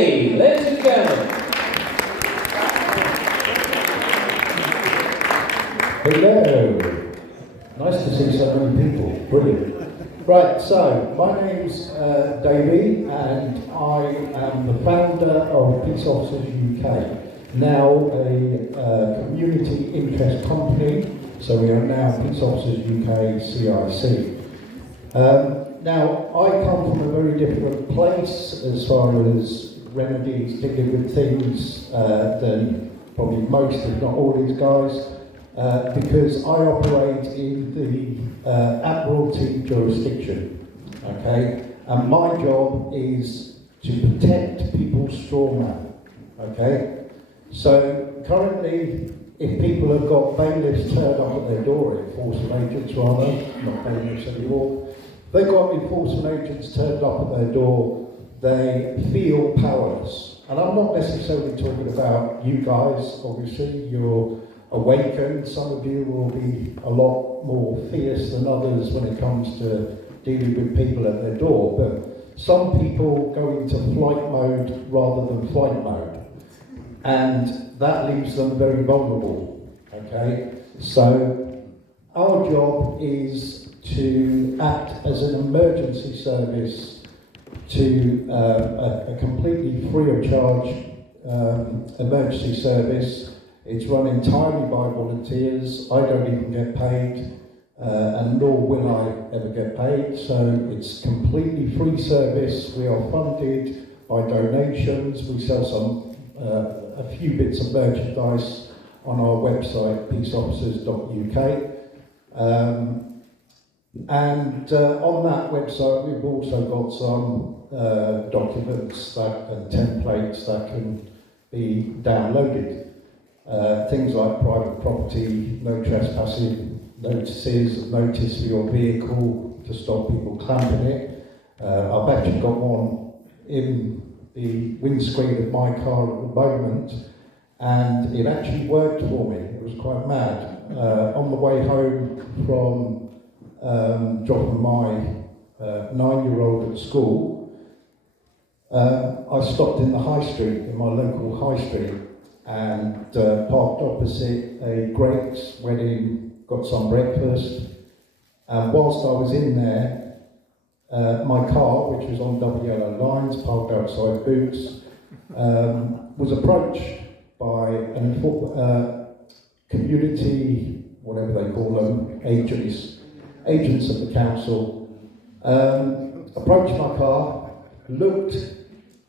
Hey, ladies and gentlemen. Hello. Nice to see so many people. Brilliant. Right, so my name's Davey, and I am the founder of Peace Officers UK, now a community interest company. So we are now Peace Officers UK CIC. Now, I come from a very different place as far as remedies, dealing with things than probably most, if not all these guys, because I operate in the Admiralty jurisdiction, okay? And my job is to protect people's straw man, okay? So currently, if people have got bailiffs turned up at their door, enforcement agents rather, not bailiffs anymore, they've got enforcement agents turned up at their door, they feel powerless. And I'm not necessarily talking about you guys, obviously, you're awakened. Some of you will be a lot more fierce than others when it comes to dealing with people at their door, but some people go into flight mode rather than flight mode. And that leaves them very vulnerable, okay? So our job is to act as an emergency service to a completely free of charge emergency service. It's run entirely by volunteers. I don't even get paid, and nor will I ever get paid. So it's completely free service. We are funded by donations. We sell a few bits of merchandise on our website, peaceofficers.uk. And on that website, we've also got some documents and templates that can be downloaded. Things like private property, no trespassing notices, notice for your vehicle to stop people clamping it. I've actually got one in the windscreen of my car at the moment, and it actually worked for me. It was quite mad. On the way home from dropping my 9-year-old at school, I stopped in the high street, in my local high street, and parked opposite a Greg's, went in, got some breakfast, and whilst I was in there, my car, which was on double yellow lines, parked outside Boots, was approached by community, whatever they call them, agents of the council, approached my car, looked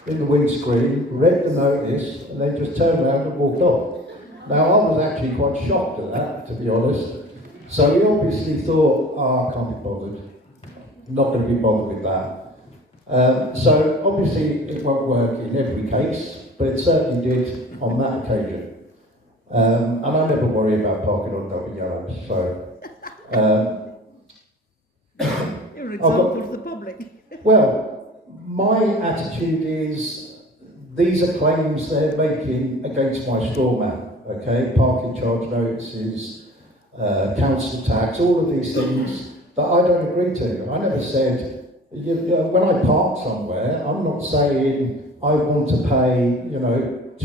in the windscreen, read the notice, and then just turned around and walked off. Now, I was actually quite shocked at that, to be honest. So he obviously thought, I can't be bothered. I'm not going to be bothered with that. So obviously it won't work in every case, but it certainly did on that occasion. And I never worry about parking on double yellows, so... You're an example to the public. Well, my attitude is these are claims they're making against my straw man, okay? Parking charge notices, council tax, all of these things that I don't agree to. I never said, when I park somewhere, I'm not saying I want to pay,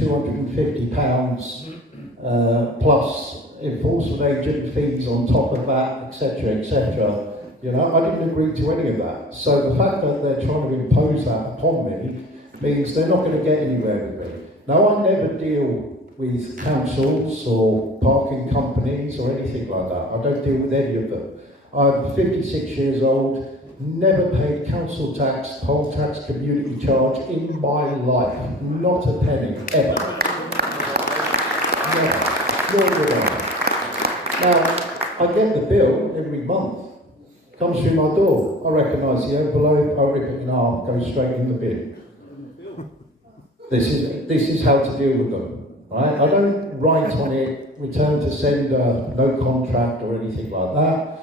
£250 plus enforcement agent fees on top of that, etc., etc. I didn't agree to any of that. So the fact that they're trying to impose that upon me means they're not going to get anywhere with me. Now, I never deal with councils or parking companies or anything like that. I don't deal with any of them. I'm 56 years old, never paid council tax, poll tax, community charge in my life. Not a penny, ever. Nor would I. Now, I get the bill every month. Comes through my door. I recognise the envelope, I rip it in half, goes straight in the bin. This is how to deal with them, right? I don't write on it, return to sender, no contract or anything like that.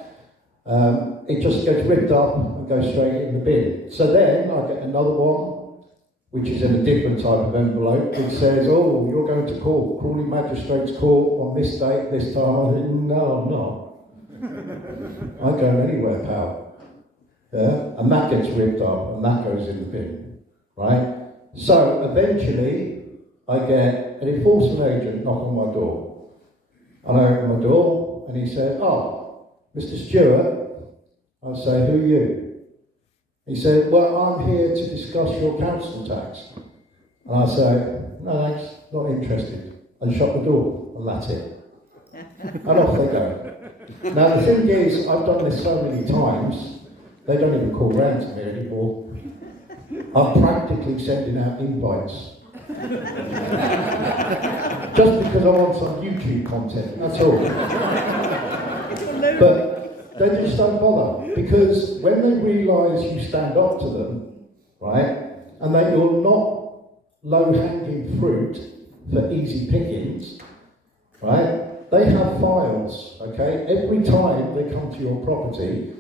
It just gets ripped up and goes straight in the bin. So then I get another one, which is in a different type of envelope, which says, oh, you're going to court, Crawley Magistrates Court on this date, this time. I think, no, I'm not. I go anywhere, pal. Yeah? And that gets ripped up and that goes in the bin, right? So eventually, I get an enforcement agent knock on my door. And I open my door, and he said, "Oh, Mr. Stewart." I say, "Who are you?" He said, "Well, I'm here to discuss your council tax." And I say, "No, thanks, not interested." And shut the door, and that's it. And off they go. Now the thing is, I've done this so many times, they don't even call round to me anymore. I'm practically sending out invites. Just because I want some YouTube content, that's all. But they just don't bother, because when they realise you stand up to them, right, and that you're not low-hanging fruit for easy pickings, right, they have files, okay? Every time they come to your property,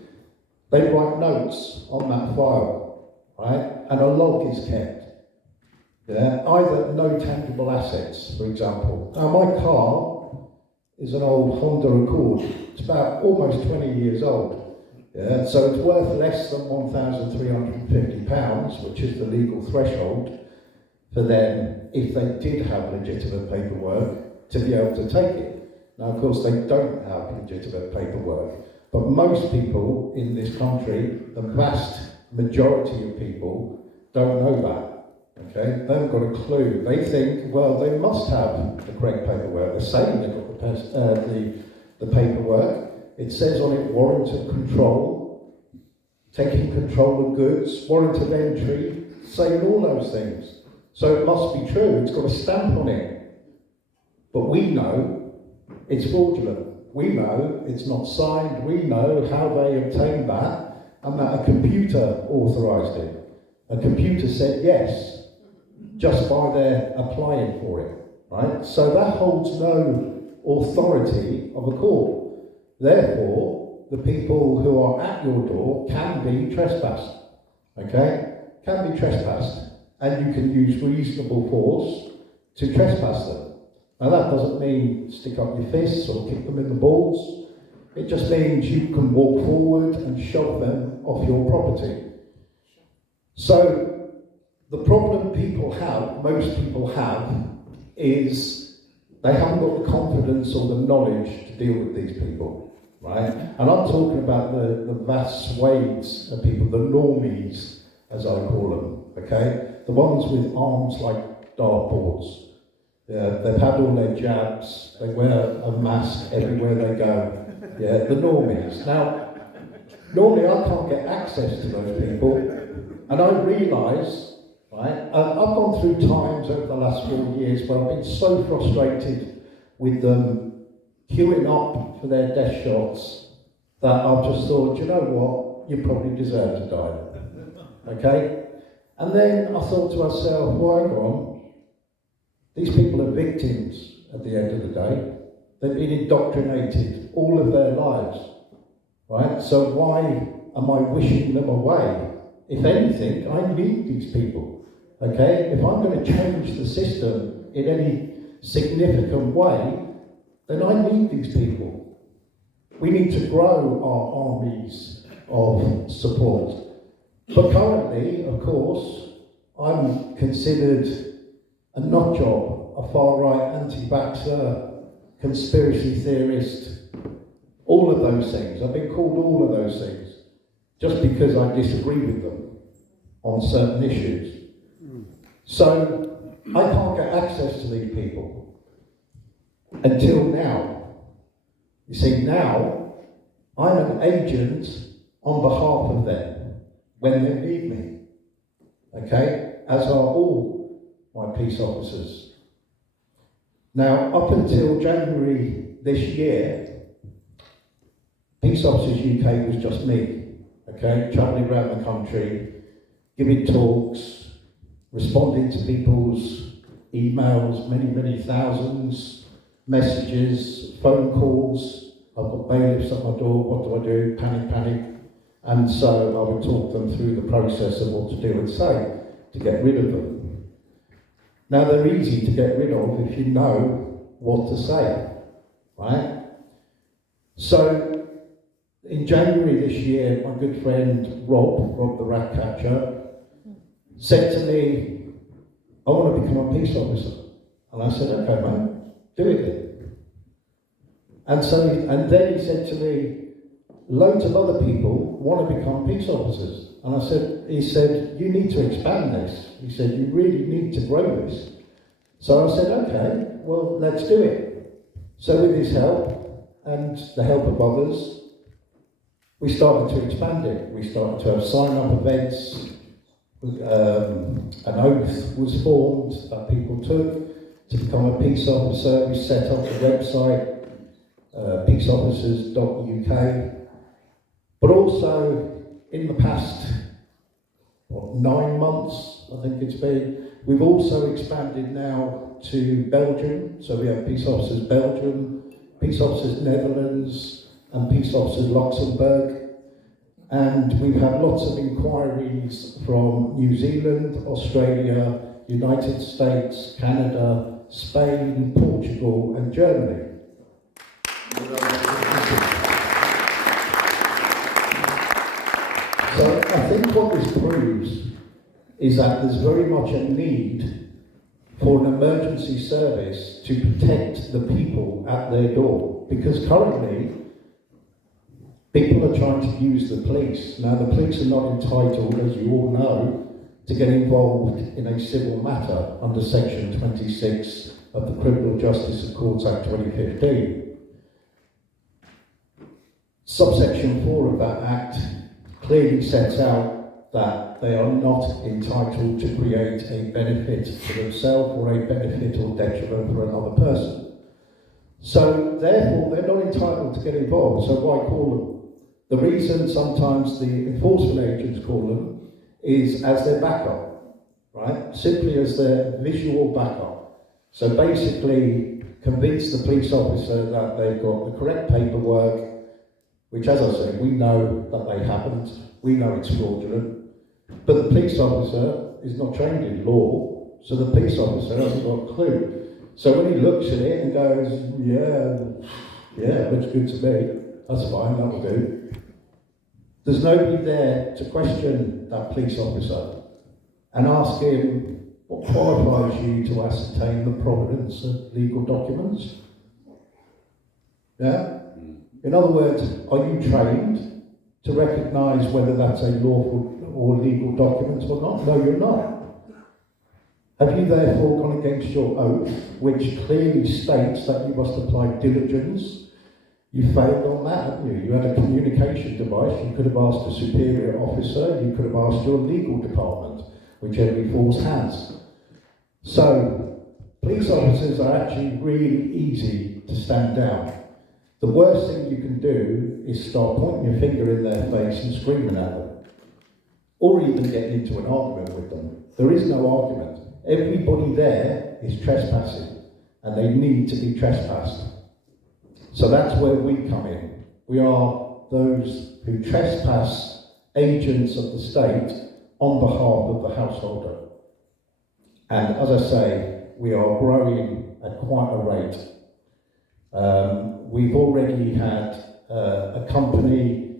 they write notes on that file, right? And a log is kept. Yeah? Either no tangible assets, for example. Now my car is an old Honda Accord. It's about almost 20 years old. Yeah? So it's worth less than £1,350, which is the legal threshold for them, if they did have legitimate paperwork, to be able to take it. Now, of course, they don't have legitimate paperwork, but most people in this country, the vast majority of people, don't know that, okay? They haven't got a clue. They think, well, they must have the correct paperwork. They're saying they've got the paperwork. It says on it, warrant of control, taking control of goods, warrant of entry, saying all those things. So it must be true, it's got a stamp on it. But we know it's fraudulent. We know it's not signed. We know how they obtained that, and that a computer authorised it. A computer said yes, just by their applying for it, right? So that holds no authority of a court. Therefore, the people who are at your door can be trespassed, okay? Can be trespassed, and you can use reasonable force to trespass them. Now that doesn't mean stick up your fists or kick them in the balls. It just means you can walk forward and shove them off your property. So the problem most people have, is they haven't got the confidence or the knowledge to deal with these people, right? And I'm talking about the vast swathes of people, the normies, as I call them, okay? The ones with arms like dartboards. Yeah, they've had all their jabs, they wear a mask everywhere they go. Yeah, the normies. Now, normally I can't get access to those people, and I realise, right, I've gone through times over the last 4 years where I've been so frustrated with them queuing up for their death shots that I've just thought, you know what, you probably deserve to die. Okay? And then I thought to myself, well, hang on. These people are victims at the end of the day. They've been indoctrinated all of their lives, right? So why am I wishing them away? If anything, I need these people, okay? If I'm going to change the system in any significant way, then I need these people. We need to grow our armies of support. But currently, of course, I'm considered a nut job, a far-right anti-vaxxer, conspiracy theorist, all of those things. I've been called all of those things, just because I disagree with them on certain issues. So, I can't get access to these people, until now. You see, now, I'm an agent on behalf of them, when they need me, okay? As are all my peace officers. Now, up until January this year, Peace Officers UK was just me, okay? Travelling around the country, giving talks, responding to people's emails, many thousands, messages, phone calls. I've got bailiffs at my door, what do I do? Panic. And so I would talk them through the process of what to do and say to get rid of them. Now they're easy to get rid of if you know what to say, right? So in January this year, my good friend Rob the rat catcher, said to me, I want to become a peace officer. And I said, okay, mate, do it then. And then he said to me, loads of other people want to become peace officers. And he said, you need to expand this. He said, you really need to grow this. So I said, okay, well, let's do it. So with his help and the help of others, we started to expand it. We started to have sign-up events. An oath was formed that people took to become a peace officer. We set up the website, peaceofficers.uk. But also, in the past 9 months, I think it's been, we've also expanded now to Belgium. So we have Peace Officers Belgium, Peace Officers Netherlands, and Peace Officers Luxembourg. And we've had lots of inquiries from New Zealand, Australia, United States, Canada, Spain, Portugal, and Germany. So I think what this proves is that there's very much a need for an emergency service to protect the people at their door. Because currently, people are trying to use the police. Now, the police are not entitled, as you all know, to get involved in a civil matter under Section 26 of the Criminal Justice of Courts Act 2015. Subsection 4 of that Act clearly sets out that they are not entitled to create a benefit to themselves or a benefit or detriment for another person. So, therefore, they're not entitled to get involved, so why call them? The reason sometimes the enforcement agents call them is as their backup, right? Simply as their visual backup. So basically convince the police officer that they've got the correct paperwork, which, as I said, we know that they haven't, we know it's fraudulent, but the police officer is not trained in law, so the police officer hasn't got a clue. So when he looks at it and goes, yeah, looks good to me, that's fine, that'll do. There's nobody there to question that police officer and ask him what qualifies you to ascertain the provenance of legal documents. Yeah? In other words, are you trained to recognise whether that's a lawful or legal document or not? No, you're not. Have you therefore gone against your oath, which clearly states that you must apply diligence? You failed on that, haven't you? You had a communication device. You could have asked a superior officer. You could have asked your legal department, which every force has. So, police officers are actually really easy to stand down. The worst thing you can do is start pointing your finger in their face and screaming at them. Or even getting into an argument with them. There is no argument. Everybody there is trespassing, and they need to be trespassed. So that's where we come in. We are those who trespass agents of the state on behalf of the householder. And as I say, we are growing at quite a rate. We've already had a company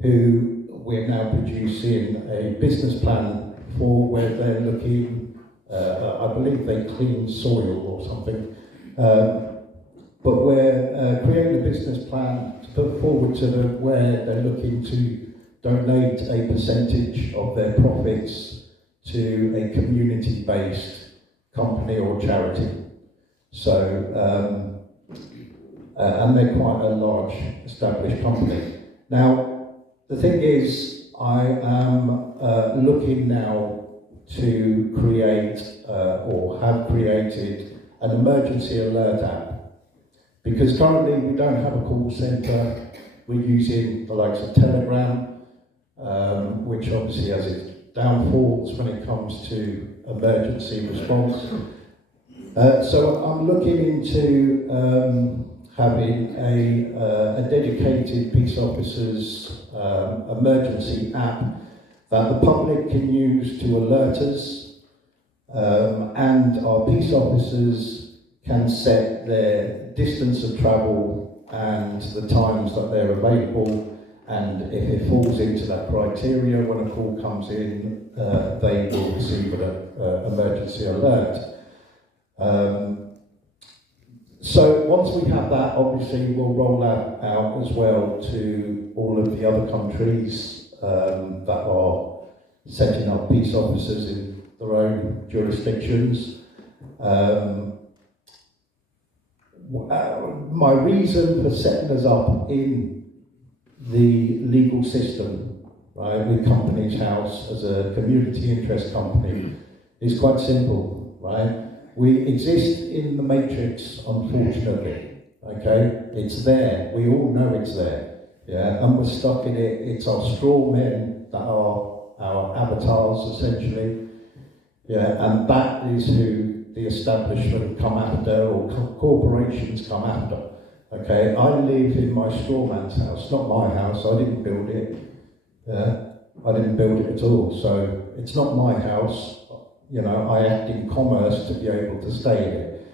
who we're now producing a business plan for, where they're looking, I believe they clean soil or something. But we're creating a business plan to put forward to them, where they're looking to donate a percentage of their profits to a community-based company or charity. So, and they're quite a large established company. Now, the thing is, I am looking now to create or have created an emergency alert app. Because currently we don't have a call centre. We're using the likes of Telegram, which obviously has its downfalls when it comes to emergency response. So I'm looking into having a dedicated peace officers emergency app that the public can use to alert us, and our peace officers can set their distance of travel and the times that they're available, and if it falls into that criteria, when a call comes in, they will receive an emergency alert. So once we have that, obviously we'll roll that out as well to all of the other countries that are setting up peace officers in their own jurisdictions. My reason for setting us up in the legal system, right, with Companies House as a community interest company is quite simple, right? We exist in the matrix, unfortunately, okay? It's there, we all know it's there, yeah? And we're stuck in it. It's our straw men that are our avatars, essentially, yeah? And that is who the establishment come after, or corporations come after, okay? I live in my straw man's house, not my house. I didn't build it, yeah? I didn't build it at all, so it's not my house. You know, I act in commerce to be able to stay in it,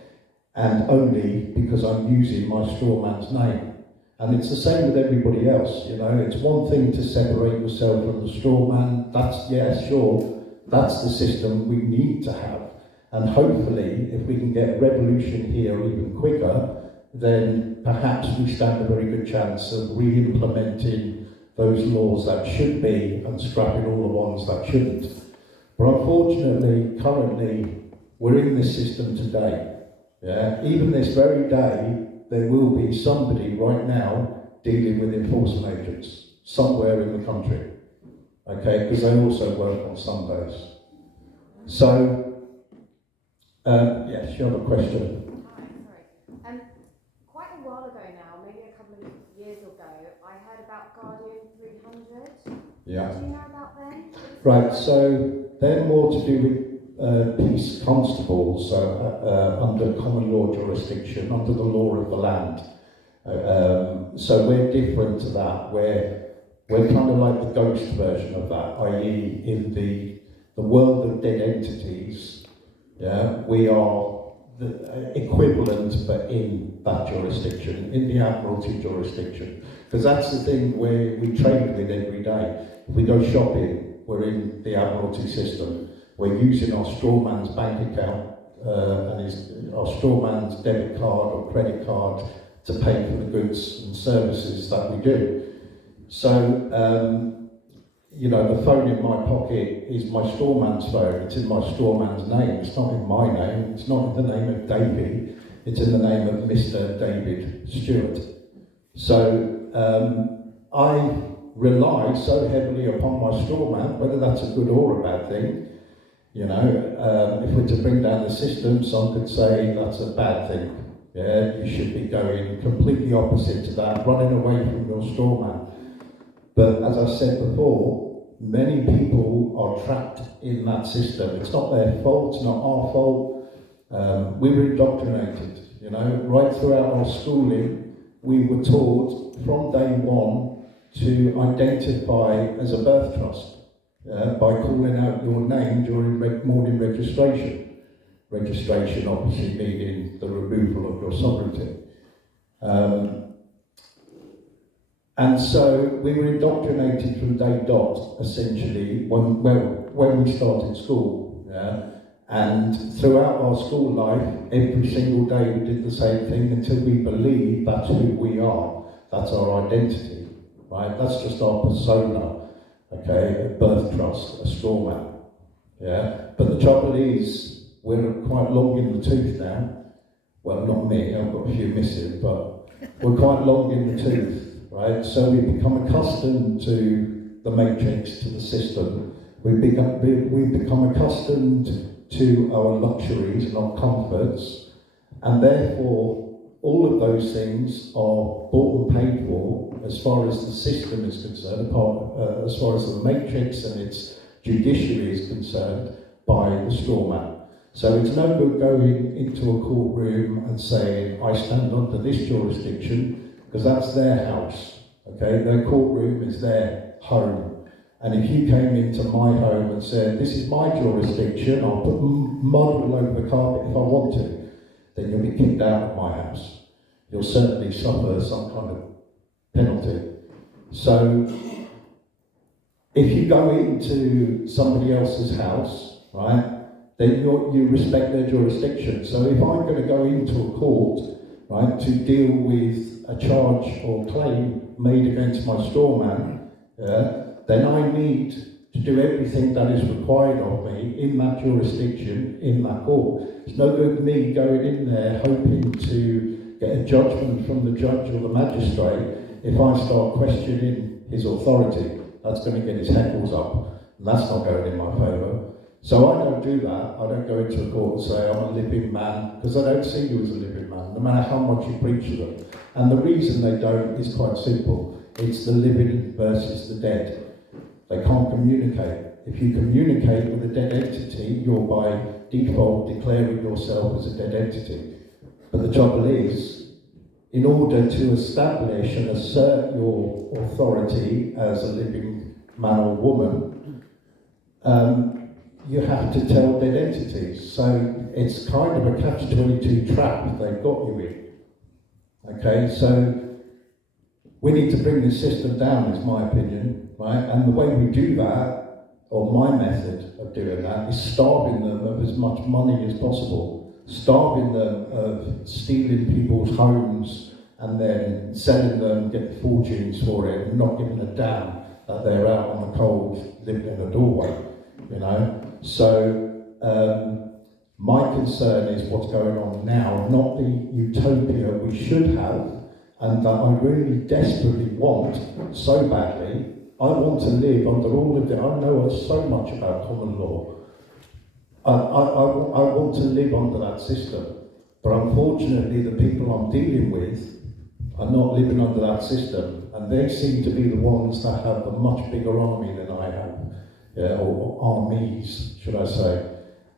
and only because I'm using my straw man's name. And it's the same with everybody else, you know. It's one thing to separate yourself from the straw man. That's, yeah, sure, that's the system we need to have. And hopefully, if we can get revolution here even quicker, then perhaps we stand a very good chance of re-implementing those laws that should be and scrapping all the ones that shouldn't. But unfortunately, currently, we're in this system today. Yeah? Even this very day, there will be somebody right now dealing with enforcement agents somewhere in the country. Okay, because they also work on Sundays. So, yes, you have a question. Hi, sorry. Quite a while ago now, maybe a couple of years ago, I heard about Guardian 300. Yeah. Do you know about them? Right, so they're more to do with peace constables, under common law jurisdiction, under the law of the land. So we're different to that. We're kind of like the ghost version of that, i.e. in the world of dead entities, yeah, we are the equivalent, but in that jurisdiction, in the Admiralty jurisdiction. Because that's the thing where we trade with every day. If we go shopping, we're in the Admiralty system. We're using our straw man's bank account and our straw man's debit card or credit card to pay for the goods and services that we do. So, you know, the phone in my pocket is my straw man's phone. It's in my straw man's name. It's not in my name. It's not in the name of Davey. It's in the name of Mr. David Stewart. So I rely so heavily upon my straw man, whether that's a good or a bad thing. You know, if we're to bring down the system, some could say that's a bad thing. Yeah, you should be going completely opposite to that, running away from your straw man. But as I said before, many people are trapped in that system. It's not their fault, it's not our fault. We were indoctrinated, you know, right throughout our schooling. We were taught from day one to identify as a birth trust by calling out your name during morning registration. Registration obviously meaning the removal of your sovereignty. And so we were indoctrinated from day dot, essentially, when we started school. Yeah? And throughout our school life, every single day we did the same thing until we believe that's who we are. That's our identity, right? That's just our persona, okay? A birth trust, a straw man, yeah? But the trouble is, we're quite long in the tooth now. Well, not me, I've got a few missing, but we're quite long in the tooth. Right, so we become accustomed to the matrix, to the system. We become accustomed to our luxuries and our comforts, and therefore all of those things are bought and paid for as far as the system is concerned, as far as the matrix and its judiciary is concerned, by the straw man. So it's no good going into a courtroom and saying, I stand under this jurisdiction, because that's their house, okay? Their courtroom is their home. And if you came into my home and said, this is my jurisdiction, I'll put mud all over the carpet if I want to, then you'll be kicked out of my house. You'll certainly suffer some kind of penalty. So If you go into somebody else's house, right, then you respect their jurisdiction. So if I'm going to go into a court, right, to deal with a charge or claim made against my storeman, then I need to do everything that is required of me in that jurisdiction, in that court. It's no good me going in there hoping to get a judgment from the judge or the magistrate if I start questioning his authority. That's going to get his heckles up, and that's not going in my favour. So I don't do that. I don't go into a court and say I'm a living man, because I don't see you as a living man, no matter how much you preach to them. And the reason they don't is quite simple. It's the living versus the dead. They can't communicate. If you communicate with a dead entity, you're by default declaring yourself as a dead entity. But the trouble is, in order to establish and assert your authority as a living man or woman, you have to tell dead entities. So it's kind of a catch-22 trap they've got you in. Okay, so we need to bring this system down, is my opinion, right? And the way we do that, or my method of doing that, is starving them of as much money as possible. Starving them of stealing people's homes and then selling them, getting fortunes for it, and not giving a damn that they're out on the cold, living in a doorway, you know? So, my concern is what's going on now, not the utopia we should have, and that I really desperately want so badly. I want to live under all of it. I know so much about common law. I want to live under that system. But unfortunately, the people I'm dealing with are not living under that system. And they seem to be the ones that have a much bigger army than I have, or armies, should I say,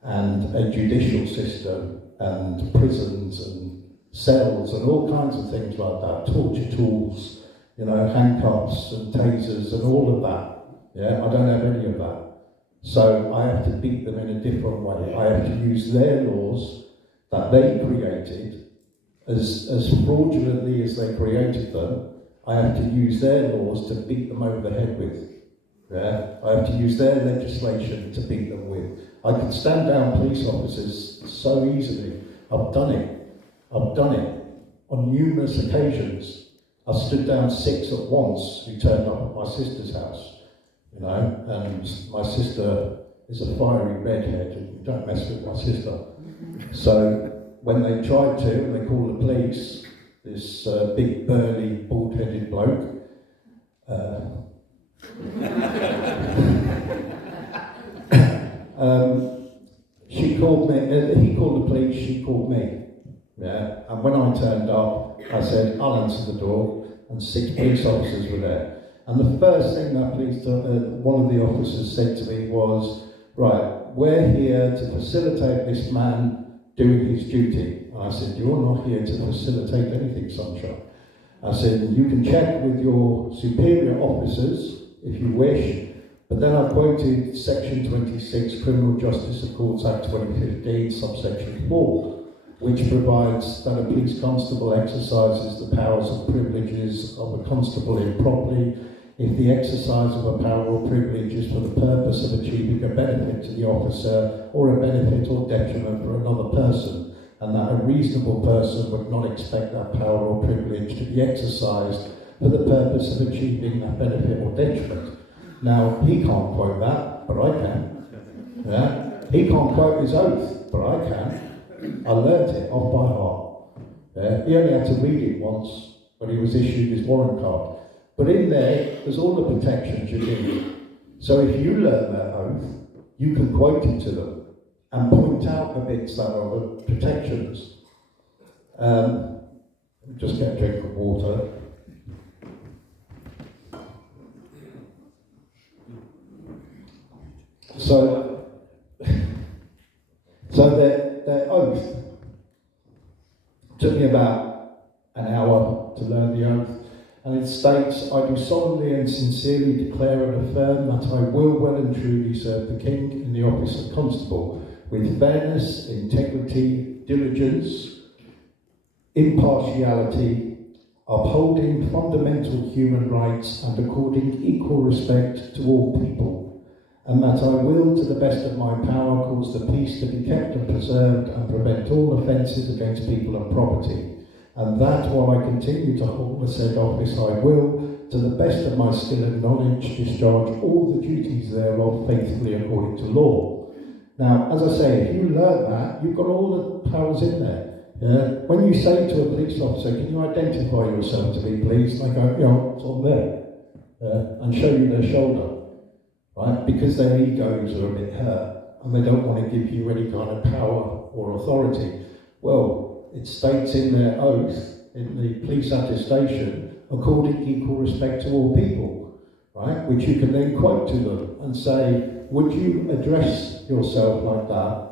and a judicial system, and prisons, and cells, and all kinds of things like that, torture tools, handcuffs and tasers and all of that. I don't have any of that. So I have to beat them in a different way. I have to use their laws that they created, as fraudulently as they created them. I have to use their laws to beat them over the head with. I have to use their legislation to beat them with. I can stand down police officers so easily. I've done it on numerous occasions. I stood down 6 at once who turned up at my sister's house, and my sister is a fiery redhead, and you don't mess with my sister. So when they tried to, and they called the police, this big burly bald-headed bloke, she called me, he called the police, she called me. And when I turned up, I said, I'll answer the door, and 6 police officers were there. And the first thing that one of the officers said to me was, right, we're here to facilitate this man doing his duty. And I said, you're not here to facilitate anything, sunshine. I said, you can check with your superior officers if you wish, but then I quoted Section 26, Criminal Justice of Courts Act 2015, subsection 4, which provides that a police constable exercises the powers and privileges of a constable improperly if the exercise of a power or privilege is for the purpose of achieving a benefit to the officer or a benefit or detriment for another person, and that a reasonable person would not expect that power or privilege to be exercised for the purpose of achieving that benefit or detriment. Now, he can't quote that, but I can. He can't quote his oath, but I can. I learnt it off by heart. He only had to read it once when he was issued his warrant card. But in there's all the protections you need. So if you learn that oath, you can quote it to them and point out the bits that are the protections. Just get a drink of water. So their oath took me about an hour to learn the oath, and it states, I do solemnly and sincerely declare and affirm that I will well and truly serve the King in the office of constable with fairness, integrity, diligence, impartiality, upholding fundamental human rights and according equal respect to all people, and that I will, to the best of my power, cause the peace to be kept and preserved and prevent all offences against people and property, and that while I continue to hold the said office I will, to the best of my skill and knowledge, discharge all the duties thereof faithfully according to law. Now, as I say, if you learn that, you've got all the powers in there. When you say to a police officer, can you identify yourself to me, please? And they go, it's on there. And show you their shoulder, right? Because their egos are a bit hurt and they don't want to give you any kind of power or authority. Well, it states in their oath, in the police attestation, according equal respect to all people, right? Which you can then quote to them and say, would you address yourself like that?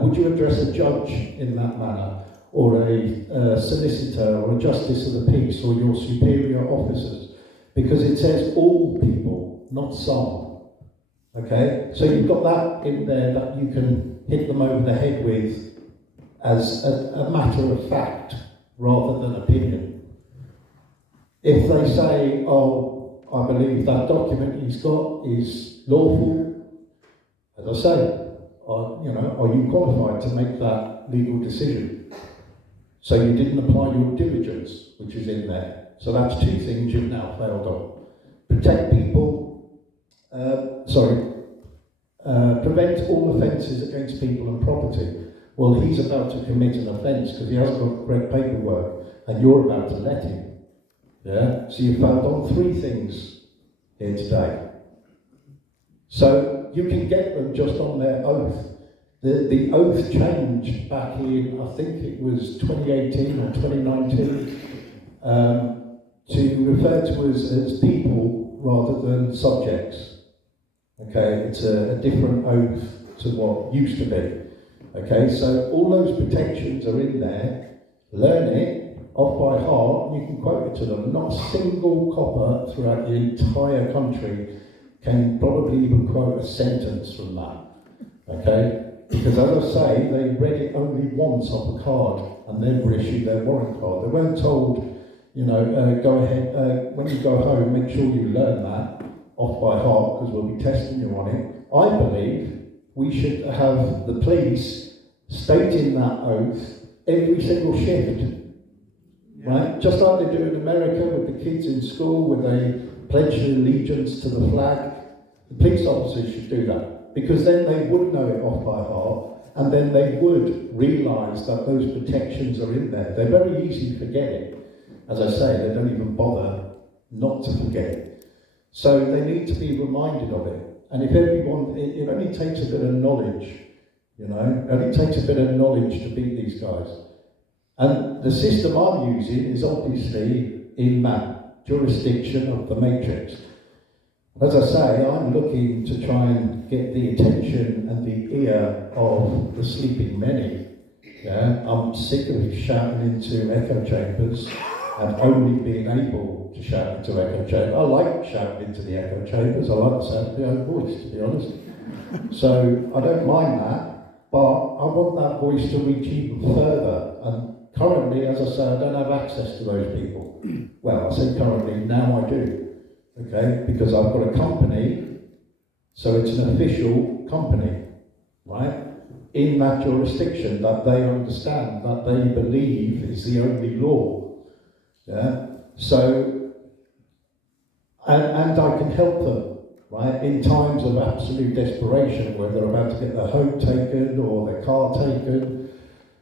Would you address a judge in that manner, or a solicitor, or a justice of the peace, or your superior officers? Because it says all people, not some. Okay? So you've got that in there that you can hit them over the head with as a matter of fact, rather than opinion. If they say, oh, I believe that document he's got is lawful, as I say, are you qualified to make that legal decision? So you didn't apply your diligence, which is in there. So that's two things you've now failed on. Protect people, prevent all offences against people and property. Well, he's about to commit an offence because he hasn't got correct paperwork, and you're about to let him. Yeah? So you failed on three things here today. So you can get them just on their oath. The oath changed back in, I think it was 2018 or 2019, to refer to us as people rather than subjects. Okay, it's a different oath to what used to be. Okay, so all those protections are in there. Learn it off by heart, and you can quote it to them. Not a single copper throughout the entire country can probably even quote a sentence from that, okay? Because as I say, they read it only once off a card and then were issued their warrant card. They weren't told, go ahead, when you go home, make sure you learn that off by heart because we'll be testing you on it. I believe we should have the police stating that oath every single shift, right? Just like they do in America with the kids in school, where they pledge allegiance to the flag. The police officers should do that, because then they would know it off by heart, and then they would realise that those protections are in there. They're very easy to forget it. As I say, they don't even bother not to forget it. So they need to be reminded of it. And if everyone, it only takes a bit of knowledge, it only takes a bit of knowledge to beat these guys. And the system I'm using is obviously in that jurisdiction of the matrix. As I say, I'm looking to try and get the attention and the ear of the sleeping many. Yeah? I'm sick of shouting into echo chambers and only being able to shout into echo chambers. I like shouting into the echo chambers. I like the sound of my own voice, to be honest. So I don't mind that, but I want that voice to reach even further. And currently, as I say, I don't have access to those people. Well, I say currently, now I do. Okay, because I've got a company, so it's an official company, right? In that jurisdiction that they understand, that they believe is the only law. Yeah. So, and I can help them, right? In times of absolute desperation, where they're about to get their home taken, or their car taken,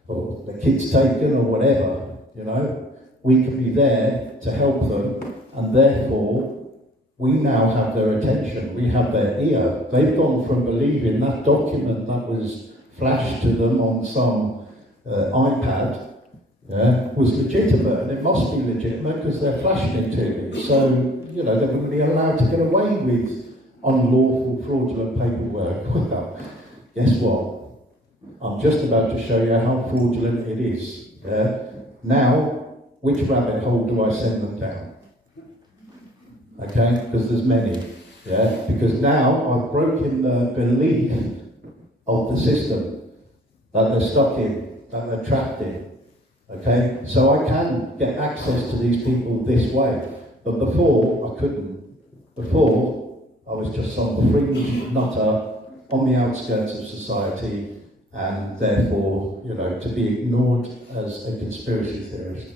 or their kids taken, or whatever, we can be there to help them, and therefore, we now have their attention, we have their ear. They've gone from believing that document that was flashed to them on some iPad was legitimate, and it must be legitimate because they're flashing it to me. So, they wouldn't be allowed to get away with unlawful, fraudulent paperwork. Well, guess what? I'm just about to show you how fraudulent it is. Now, which rabbit hole do I send them down? Okay, because there's many, because now I've broken the belief of the system that they're stuck in, that they're trapped in, Okay, so I can get access to these people this way, but before I couldn't. Before I was just some fringe nutter on the outskirts of society, and therefore, you know, to be ignored as a conspiracy theorist.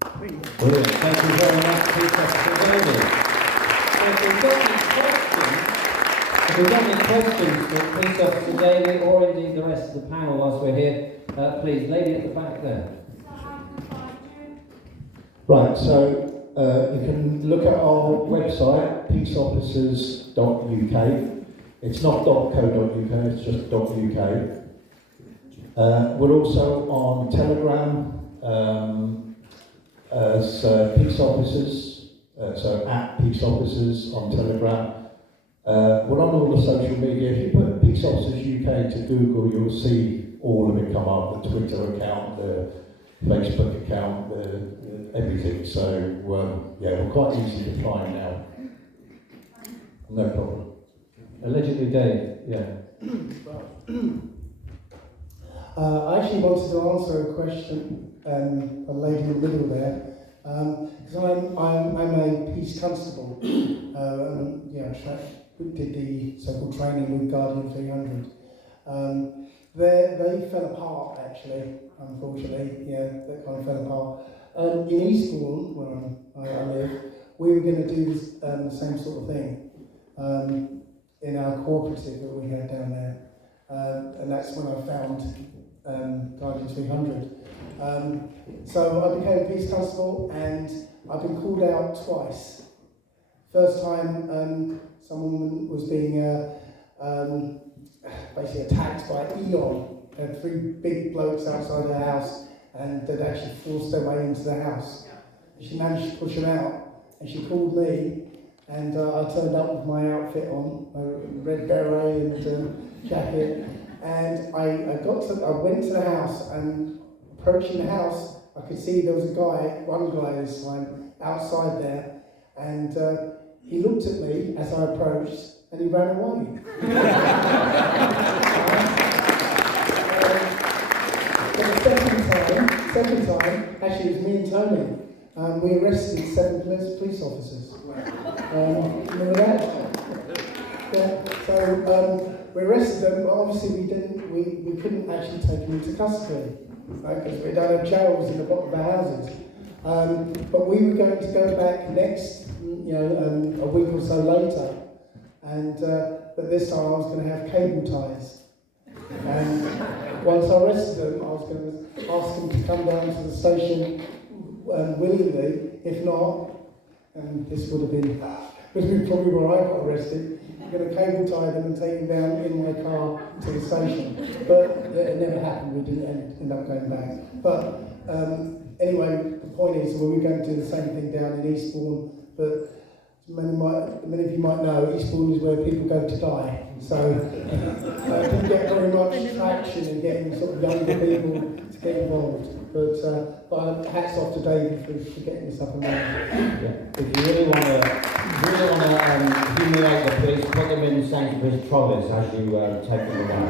Brilliant. Thank you very much, Peace Officer Davey. If we've got any questions for Peace Officer Davey, or indeed the rest of the panel whilst we're here, please, lady at the back there. Right, so you can look at our website, peaceofficers.uk. It's not .co.uk, it's just .uk. We're also on Telegram as Peace Officers, so at Peace Officers on Telegram. We're on all the social media. If you put Peace Officers UK to Google, you'll see all of it come up, the Twitter account, the Facebook account, everything. So, yeah, we're quite easy to find now. No problem. Allegedly, Dave, yeah. I actually wanted to answer a question, a lady in the middle there, because I'm a peace constable. Did the so-called training with Guardian 300. They fell apart actually, unfortunately. Yeah, they kind of fell apart. In Eastbourne, where I live, we were going to do the same sort of thing in our cooperative that we had down there, and that's when I found Guardian 300. So I became a peace constable, and I've been called out twice. First time, someone was being basically attacked by Eon. There had three big blokes outside the house, and they'd actually forced their way into the house. She managed to push them out, and she called me, and I turned up with my outfit on, a red beret and jacket, and I went to the house, and approaching the house, I could see there was one guy this time, outside there, and he looked at me as I approached, and he ran away. The second time, actually it was me and Tony. We arrested 7 police officers. Remember that? Yeah. So we arrested them, but obviously we couldn't actually take them into custody, right? Because we don't have jails in the bottom of our houses. But we were going to go back next, a week or so later, and but this time I was going to have cable ties. And once I arrested them, I was going to ask them to come down to the station willingly. If not, and this would have been probably where I got arrested, I'm going to cable tie them and take them down in my car to the station. But it never happened. We didn't end up going back. But anyway, the point is, we're going to do the same thing down in Eastbourne, but many of you might know Eastbourne is where people go to die. So I didn't get very much traction in getting sort of younger people to get involved. But hats off to Davey for getting this up and running. Yeah. If you really want to humiliate the police, put them in Sainsbury's trolleys as you take them away.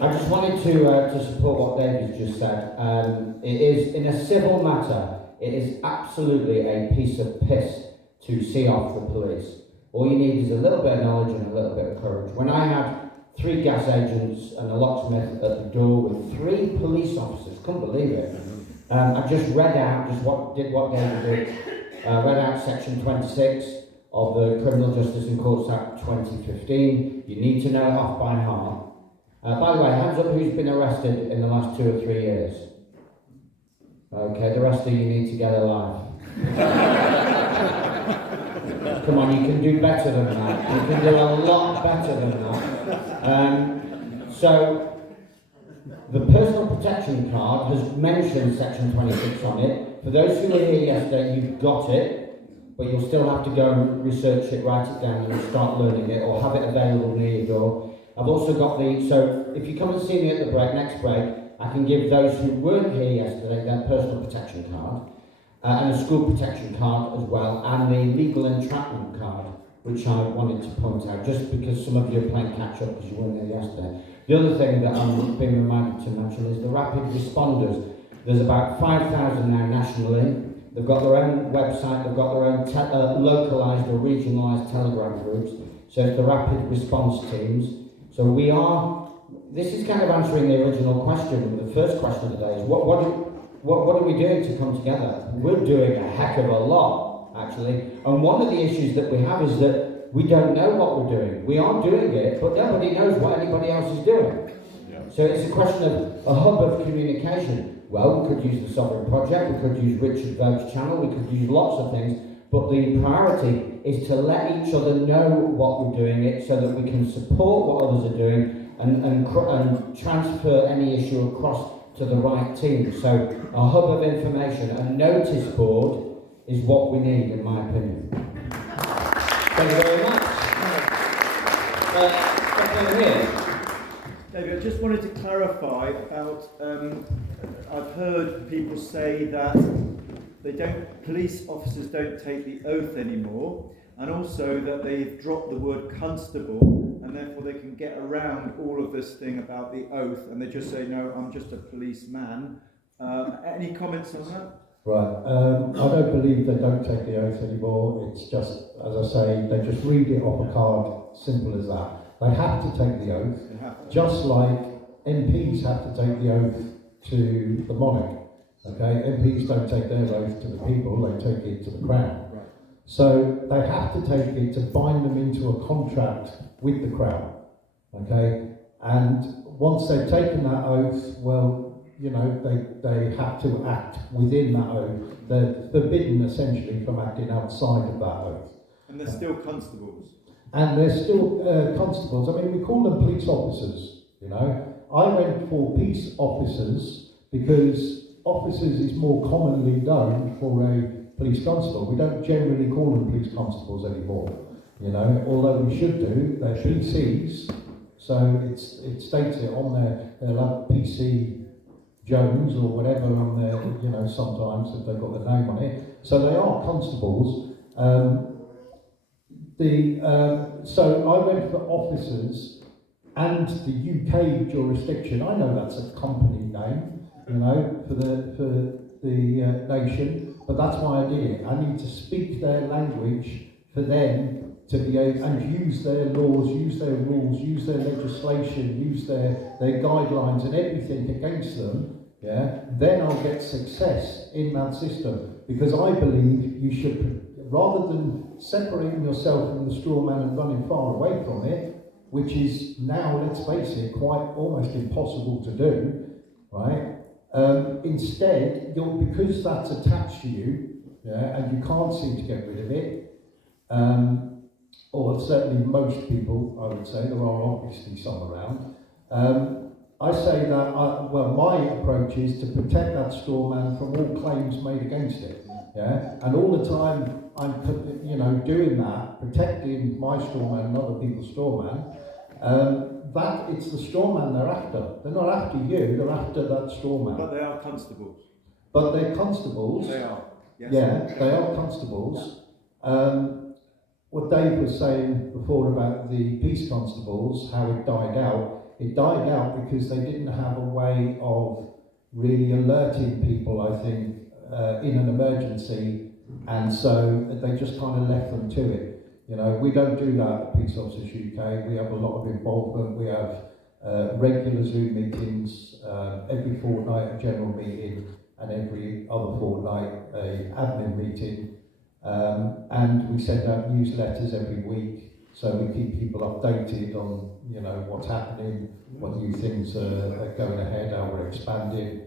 I just wanted to support what David's just said. It is, in a civil matter, it is absolutely a piece of piss to see off the police. All you need is a little bit of knowledge and a little bit of courage. When I had 3 gas agents and a locksmith at the door with 3 police officers, couldn't believe it. I just read out, what David did, read out section 26 of the Criminal Justice and Courts Act 2015. You need to know it off by heart. By the way, hands up who's been arrested in the last 2 or 3 years. Okay, the rest of you need to get a life. Come on, you can do better than that. You can do a lot better than that. So, the personal protection card has mentioned section 26 on it. For those who were here yesterday, you've got it, but you'll still have to go and research it, write it down, and start learning it, or have it available near your door. I've also got so if you come and see me at the next break, I can give those who weren't here yesterday their personal protection card, and a school protection card as well, and the legal entrapment card which I wanted to point out, just because some of you are playing catch up because you weren't there yesterday. The other thing that I'm being reminded to mention is the rapid responders. There's about 5,000 now nationally. They've got their own website, they've got their own localised or regionalised telegram groups. So it's the rapid response teams. So this is kind of answering the original question. The first question today is what are we doing to come together? We're doing a heck of a lot, actually. And one of the issues that we have is that we don't know what we're doing. We are doing it, but nobody knows what anybody else is doing. Yeah. So it's a question of a hub of communication. Well, we could use the Sovereign Project, we could use Richard Vogue's channel, we could use lots of things, but the priority is to let each other know what we're doing it so that we can support what others are doing and transfer any issue across to the right team. So a hub of information, a notice board is what we need, in my opinion. Thank you very much. Here. David, I just wanted to clarify about, I've heard people say that police officers don't take the oath anymore, and also that they've dropped the word constable, and therefore they can get around all of this thing about the oath, and they just say, no, I'm just a policeman. Any comments on that? Right, I don't believe they don't take the oath anymore. It's just, as I say, they just read it off a card, simple as that. They have to take the oath, just like MPs have to take the oath to the monarch. Okay, MPs don't take their oath to the people, they take it to the Crown. Right. So they have to take it to bind them into a contract with the Crown. Okay, and once they've taken that oath, well, you know, they have to act within that oath. They're forbidden essentially from acting outside of that oath. And they're still constables. And they're still constables. I mean, we call them police officers, you know. I went for peace officers because officers is more commonly known for a police constable. We don't generally call them police constables anymore, you know, although we should do. They're PCs, so it states it on their like PC Jones or whatever on there, you know, sometimes if they've got their name on it. So they are constables. So I went for officers and the UK jurisdiction. I know that's a company name, you know, for the nation, but that's why I did it. I need to speak their language for them to be able and use their laws, use their rules, use their legislation, use their guidelines and everything against them. Yeah, then I'll get success in that system, because I believe you should, rather than separating yourself from the straw man and running far away from it, which is now, let's face it, quite almost impossible to do, right? Instead, because that's attached to you, yeah, and you can't seem to get rid of it, or certainly most people, I would say, there are obviously some around. I say that, my approach is to protect that straw man from all claims made against it. Yeah, and all the time I'm, doing that, protecting my straw man and other people's straw man. That it's the straw man they're after. They're not after you. They're after that straw man. But they are constables. But they're constables. They are. Yes. Yeah, they are constables. What Dave was saying before about the peace constables, how it died out. It died out because they didn't have a way of really alerting people, I think, in an emergency, and so they just kind of left them to it. You know, we don't do that at Peace Officers UK. We have a lot of involvement. We have regular Zoom meetings, every fortnight a general meeting, and every other fortnight a admin meeting. And we send out newsletters every week, so we keep people updated on, you know, what's happening, what new things are going ahead, how we're expanding.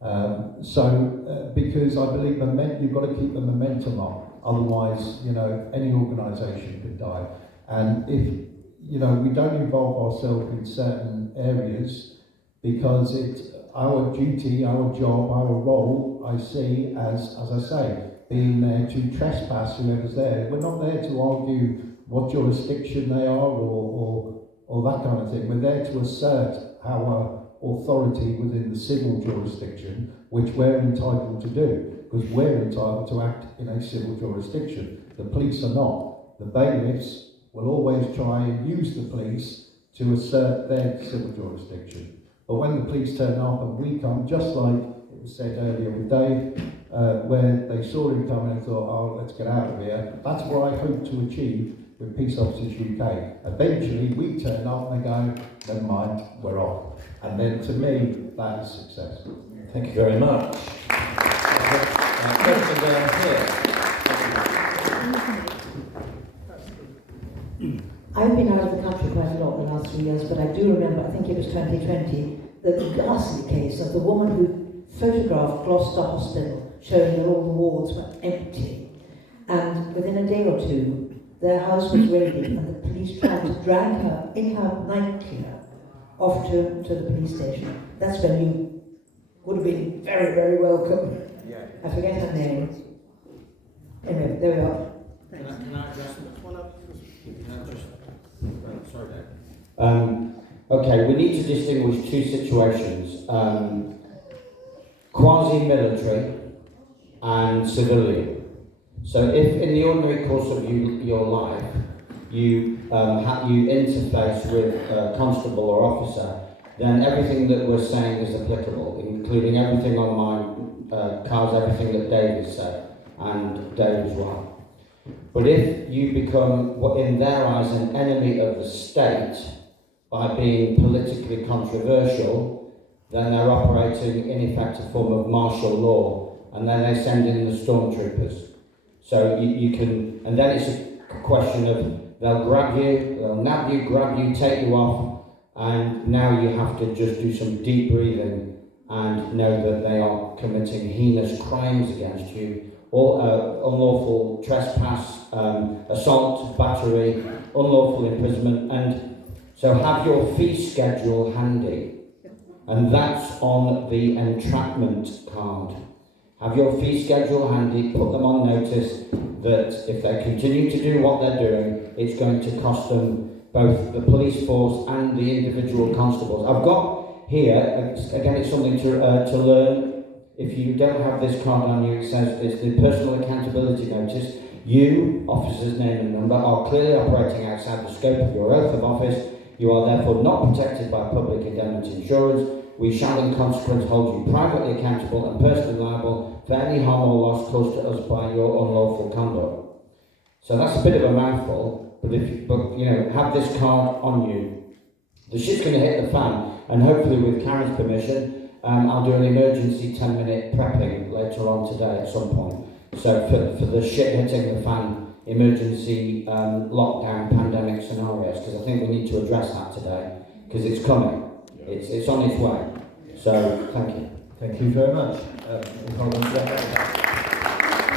Because I believe you've got to keep the momentum up, otherwise, you know, any organisation could die. And if, you know, we don't involve ourselves in certain areas, because it's our duty, our job, our role, I see as I say, being there to trespass whoever's there. We're not there to argue what jurisdiction they are or that kind of thing. We're there to assert our authority within the civil jurisdiction, which we're entitled to do, because we're entitled to act in a civil jurisdiction. The police are not. the bailiffs will always try and use the police to assert their civil jurisdiction. But when the police turn up and we come, just like it was said earlier with Dave, where they saw him coming and thought, oh, let's get out of here, that's what I hope to achieve with Peace Officers UK. Eventually we turn up and they go, never mind, we're off. And then to me, that is success. Thank you very much. Question down here. I've been out of the country quite a lot in the last 3 years, but I do remember, I think it was 2020, the ghastly case of the woman who photographed Gloucester Hospital, showing that all the wards were empty. And within a day or two, their house was raided and the police tried to drag her in her nightclub off to the police station. That's when you would have been very, very welcome. Yeah. I forget her name. Anyway, there we are. Can I address this one up? Sorry, Dave. Okay, we need to distinguish two situations. Quasi-military and civilian. So if in the ordinary course of your life you interface with a constable or officer, then everything that we're saying is applicable, including everything on my cards, everything that Davey said, and Dave as well. But if you become, in their eyes, an enemy of the state by being politically controversial, then they're operating in effect a form of martial law, and then they send in the stormtroopers. So you can, and then it's a question of they'll grab you, they'll nab you, grab you, take you off, and now you have to just do some deep breathing and know that they are committing heinous crimes against you, or unlawful trespass, assault, battery, unlawful imprisonment, and so have your fee schedule handy, and that's on the entrapment card. Have your fee schedule handy, put them on notice that if they continue to do what they're doing, it's going to cost them both the police force and the individual constables. I've got here, again, it's something to learn. If you don't have this card on you, it says it's the personal accountability notice. You, officer's name and number, are clearly operating outside the scope of your oath of office. You are therefore not protected by public indemnity insurance. We shall in consequence hold you privately accountable and personally liable for any harm or loss caused to us by your unlawful conduct. So that's a bit of a mouthful, but have this card on you. The shit's going to hit the fan, and hopefully with Karen's permission, I'll do an emergency 10-minute prepping later on today at some point. So for the shit hitting the fan, emergency lockdown pandemic scenarios, because I think we need to address that today, because it's coming. It's on its way. So thank you. Thank you very much. Hold on a second.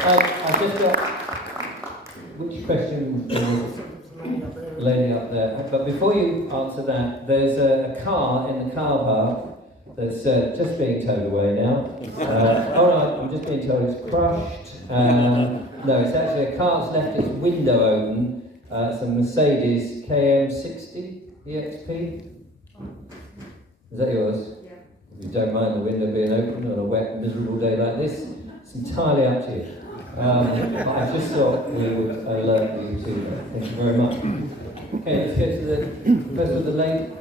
I've just got which question lady up there. But before you answer that, there's a car in the car park that's just being towed away now. Oh no, I'm just being told it's crushed. No, it's actually a car's left its window open. It's a Mercedes KM60 EXP. Is that yours? Yeah. If you don't mind the window being open on a wet, miserable day like this, it's entirely up to you. But I just thought we would alert you to that. Thank you very much. Okay, let's get to the first of the lady.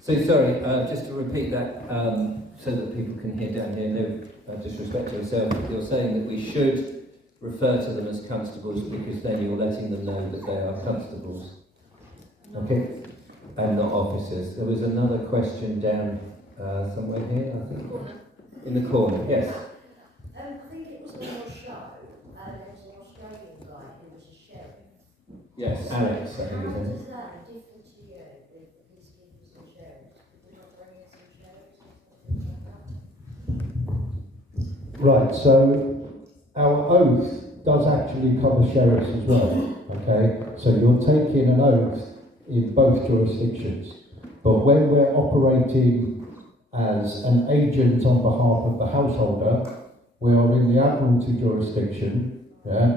So sorry, just to repeat that so that people can hear down here, no disrespect to yourself, you're saying that we should refer to them as constables because then you're letting them know that they are constables. Okay? And not officers. There was another question down somewhere here, I think. In the corner, yes. I think it was on your show, and there was an Australian guy who was a sheriff. Yes, Alex, I think his name. How does that differ to you, the peacekeepers and sheriffs? Did we not bring in some sheriffs and things like that? Right, so our oath does actually cover sheriffs as well, okay? So you're taking an oath in both jurisdictions. But when we're operating as an agent on behalf of the householder, we are in the Admiralty jurisdiction,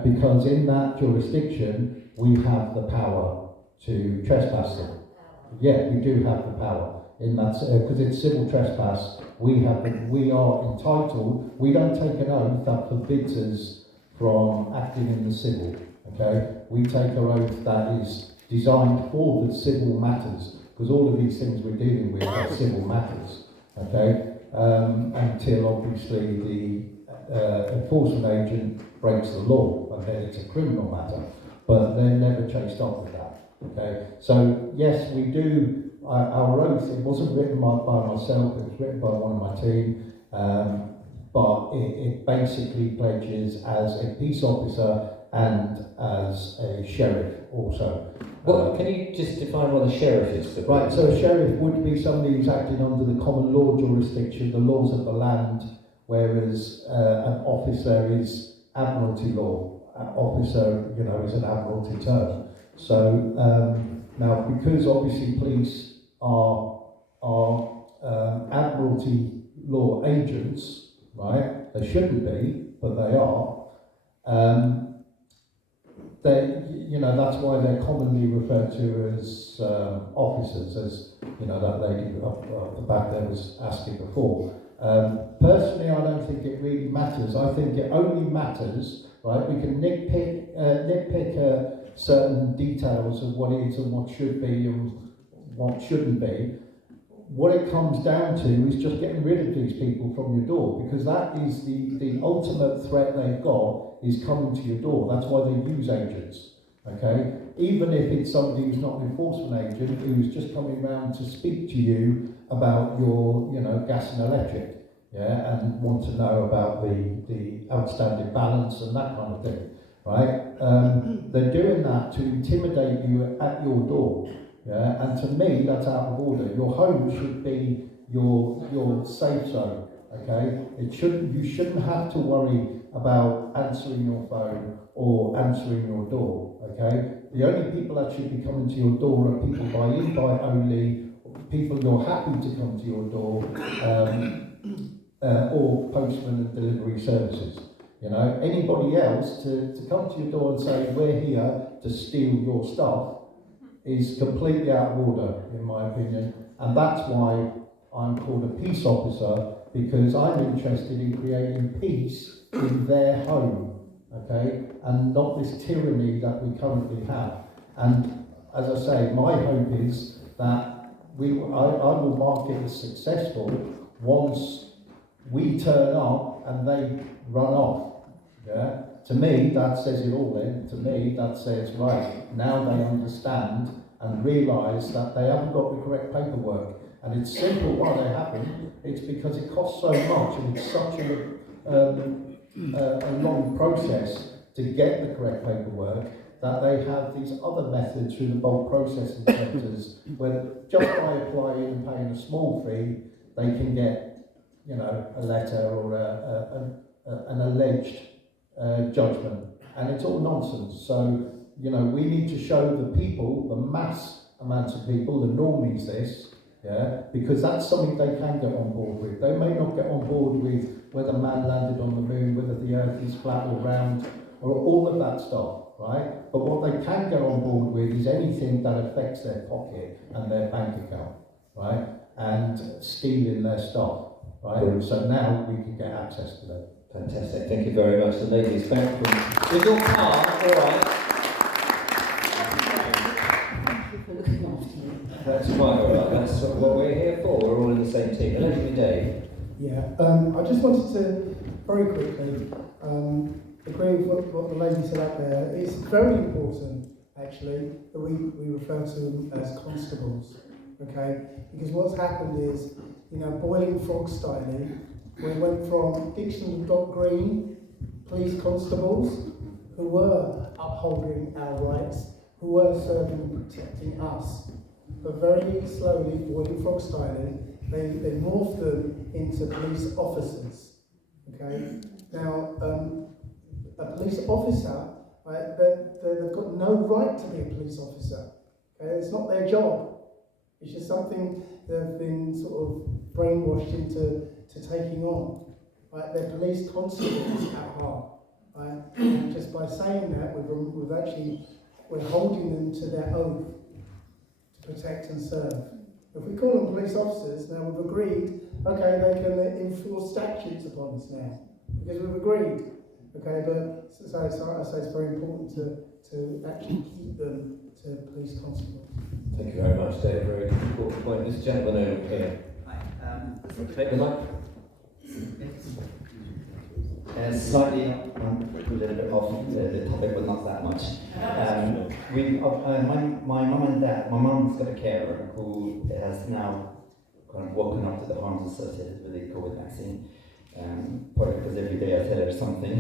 because in that jurisdiction we have the power to trespass them. Yeah, we do have the power in that, because it's civil trespass. We are entitled. We don't take an oath that forbids us from acting in the civil. Okay, we take an oath that is designed for the civil matters, because all of these things we're dealing with are civil matters. Okay, until obviously the enforcement agent breaks the law, and then it's a criminal matter. But they're never chased off with that. Okay, so yes, we do. Our oath, it wasn't written by myself, it was written by one of my team, but it basically pledges as a peace officer and as a sheriff also. Well, can you just define what a sheriff is? Right, so a sheriff would be somebody who's acting under the common law jurisdiction, the laws of the land, whereas an officer is admiralty law. Officer, is an admiralty term. So now, because obviously police are admiralty law agents, right? They shouldn't be, but they are. That's why they're commonly referred to as officers, as that lady up the back there was asking before. Personally, I don't think it really matters. I think it only matters, right? We can nitpick certain details of what is and what should be and what shouldn't be. What it comes down to is just getting rid of these people from your door, because that is the ultimate threat they've got, is coming to your door. That's why they use agents, okay? Even if it's somebody who's not an enforcement agent, who's just coming around to speak to you about your, gas and electric, and want to know about the outstanding balance and that kind of thing, right? They're doing that to intimidate you at your door. And to me, that's out of order. Your home should be your safe zone. Okay, you shouldn't have to worry about answering your phone or answering your door. Okay, the only people that should be coming to your door are people by invite only, people you're happy to come to your door, or postman and delivery services. Anybody else to come to your door and say we're here to steal your stuff is completely out of order, in my opinion, and that's why I'm called a peace officer, because I'm interested in creating peace in their home, okay, and not this tyranny that we currently have. And as I say, my hope is that I will mark it as successful once we turn up and they run off. Yeah. To me, that says it all then. To me, that says, right, now they understand and realise that they haven't got the correct paperwork. And it's simple why they haven't. It's because it costs so much and it's such a long process to get the correct paperwork that they have these other methods through the bulk processing centres where just by applying and paying a small fee, they can get, a letter or an alleged judgment, and it's all nonsense. So, we need to show the people, the mass amounts of people, the normies this, because that's something they can get on board with. They may not get on board with whether man landed on the moon, whether the earth is flat or round, or all of that stuff, right? But what they can get on board with is anything that affects their pocket and their bank account, right? And stealing their stuff, right? So now we can get access to them. Fantastic, thank you very much. The ladies back from with your car, all right. Thank you for looking after me. That's quite all right. That's what we're here for. We're all in the same team. Hello to you, Dave. Yeah, I just wanted to very quickly agree with what the lady said up there. It's very important, actually, that we refer to them as constables, okay? Because what's happened is, boiling frog styling, we went from Dixon.Green police constables who were upholding our rights, who were serving and protecting us. But very slowly, boiling frog styling, they morphed them into police officers. Okay? Now, a police officer, right, they've got no right to be a police officer. Okay? It's not their job. It's just something they've been sort of brainwashed into taking on. Right? They're police constables at heart. Right? And just by saying that, we're holding them to their oath to protect and serve. If we call them police officers, now we've agreed, okay, they can enforce statutes upon us now, because we've agreed. Okay, but so I say it's very important to actually keep them to police constables. Thank you very much, Dave. Very important point. This gentleman over here. Take the mic. Slightly, a little bit off the topic, but not that much. My mum and dad, my mum's got a carer who has now kind of woken up to the harms associated with the COVID vaccine. Probably because every day I tell her something.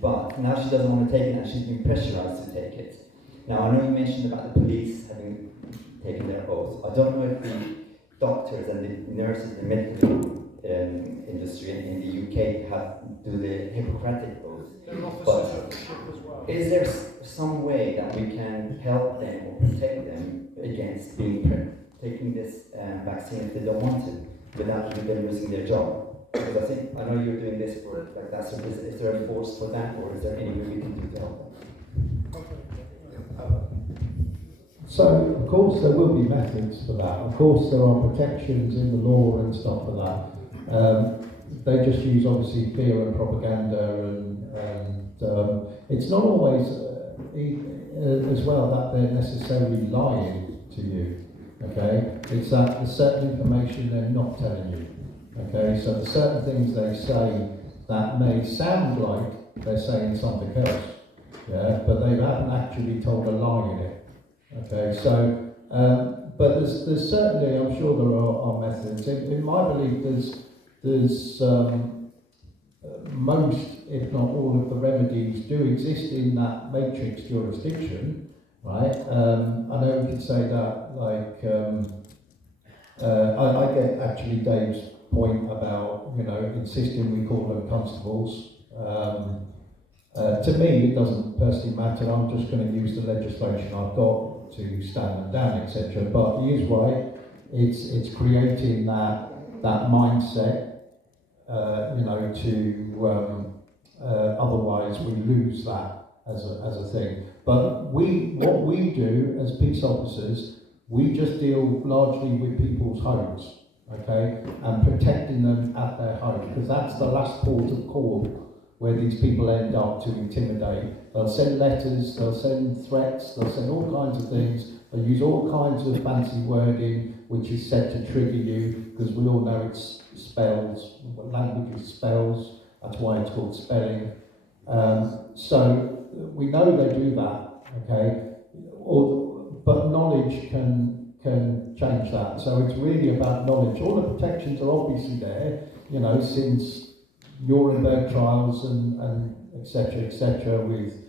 But now she doesn't want to take it and she's been pressurized to take it. Now I know you mentioned about the police having taken their oath. I don't know if the doctors and the nurses, the medical industry in the UK do the Hippocratic oath. But is there some way that we can help them or protect them against taking this vaccine if they don't want to, without them losing their job? Because I know you're doing this for like that. So is there a force for that, or is there any way we can do to help them? So, of course, there will be methods for that. Of course, there are protections in the law and stuff for that. They just use, obviously, fear and propaganda, and it's not always as well that they're necessarily lying to you, okay? It's that there's certain information they're not telling you, okay? So there's certain things they say that may sound like they're saying something else, yeah? But they haven't actually told a lie in it. Okay, so, but there's certainly, I'm sure there are methods. In my belief, there's most, if not all, of the remedies do exist in that matrix jurisdiction, right? I know we could say that, like, I get actually Dave's point about, insisting we call them constables. To me, it doesn't personally matter. I'm just going to use the legislation I've got to stand them down, etc. But he is right. It's creating that mindset, otherwise we lose that as a thing. But what we do as peace officers, we just deal largely with people's homes, okay, and protecting them at their home, because that's the last port of call where these people end up to intimidate. They'll send letters, they'll send threats, they'll send all kinds of things, they'll use all kinds of fancy wording which is set to trigger you, because we all know it's spells, language is spells, that's why it's called spelling. So we know they do that, okay, but knowledge can change that. So it's really about knowledge. All the protections are obviously there, since Nuremberg trials and etc., with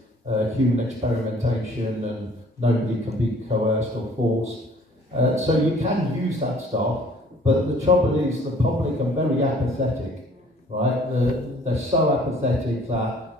human experimentation, and nobody can be coerced or forced. So you can use that stuff, but the trouble is the public are very apathetic, right? They're so apathetic that,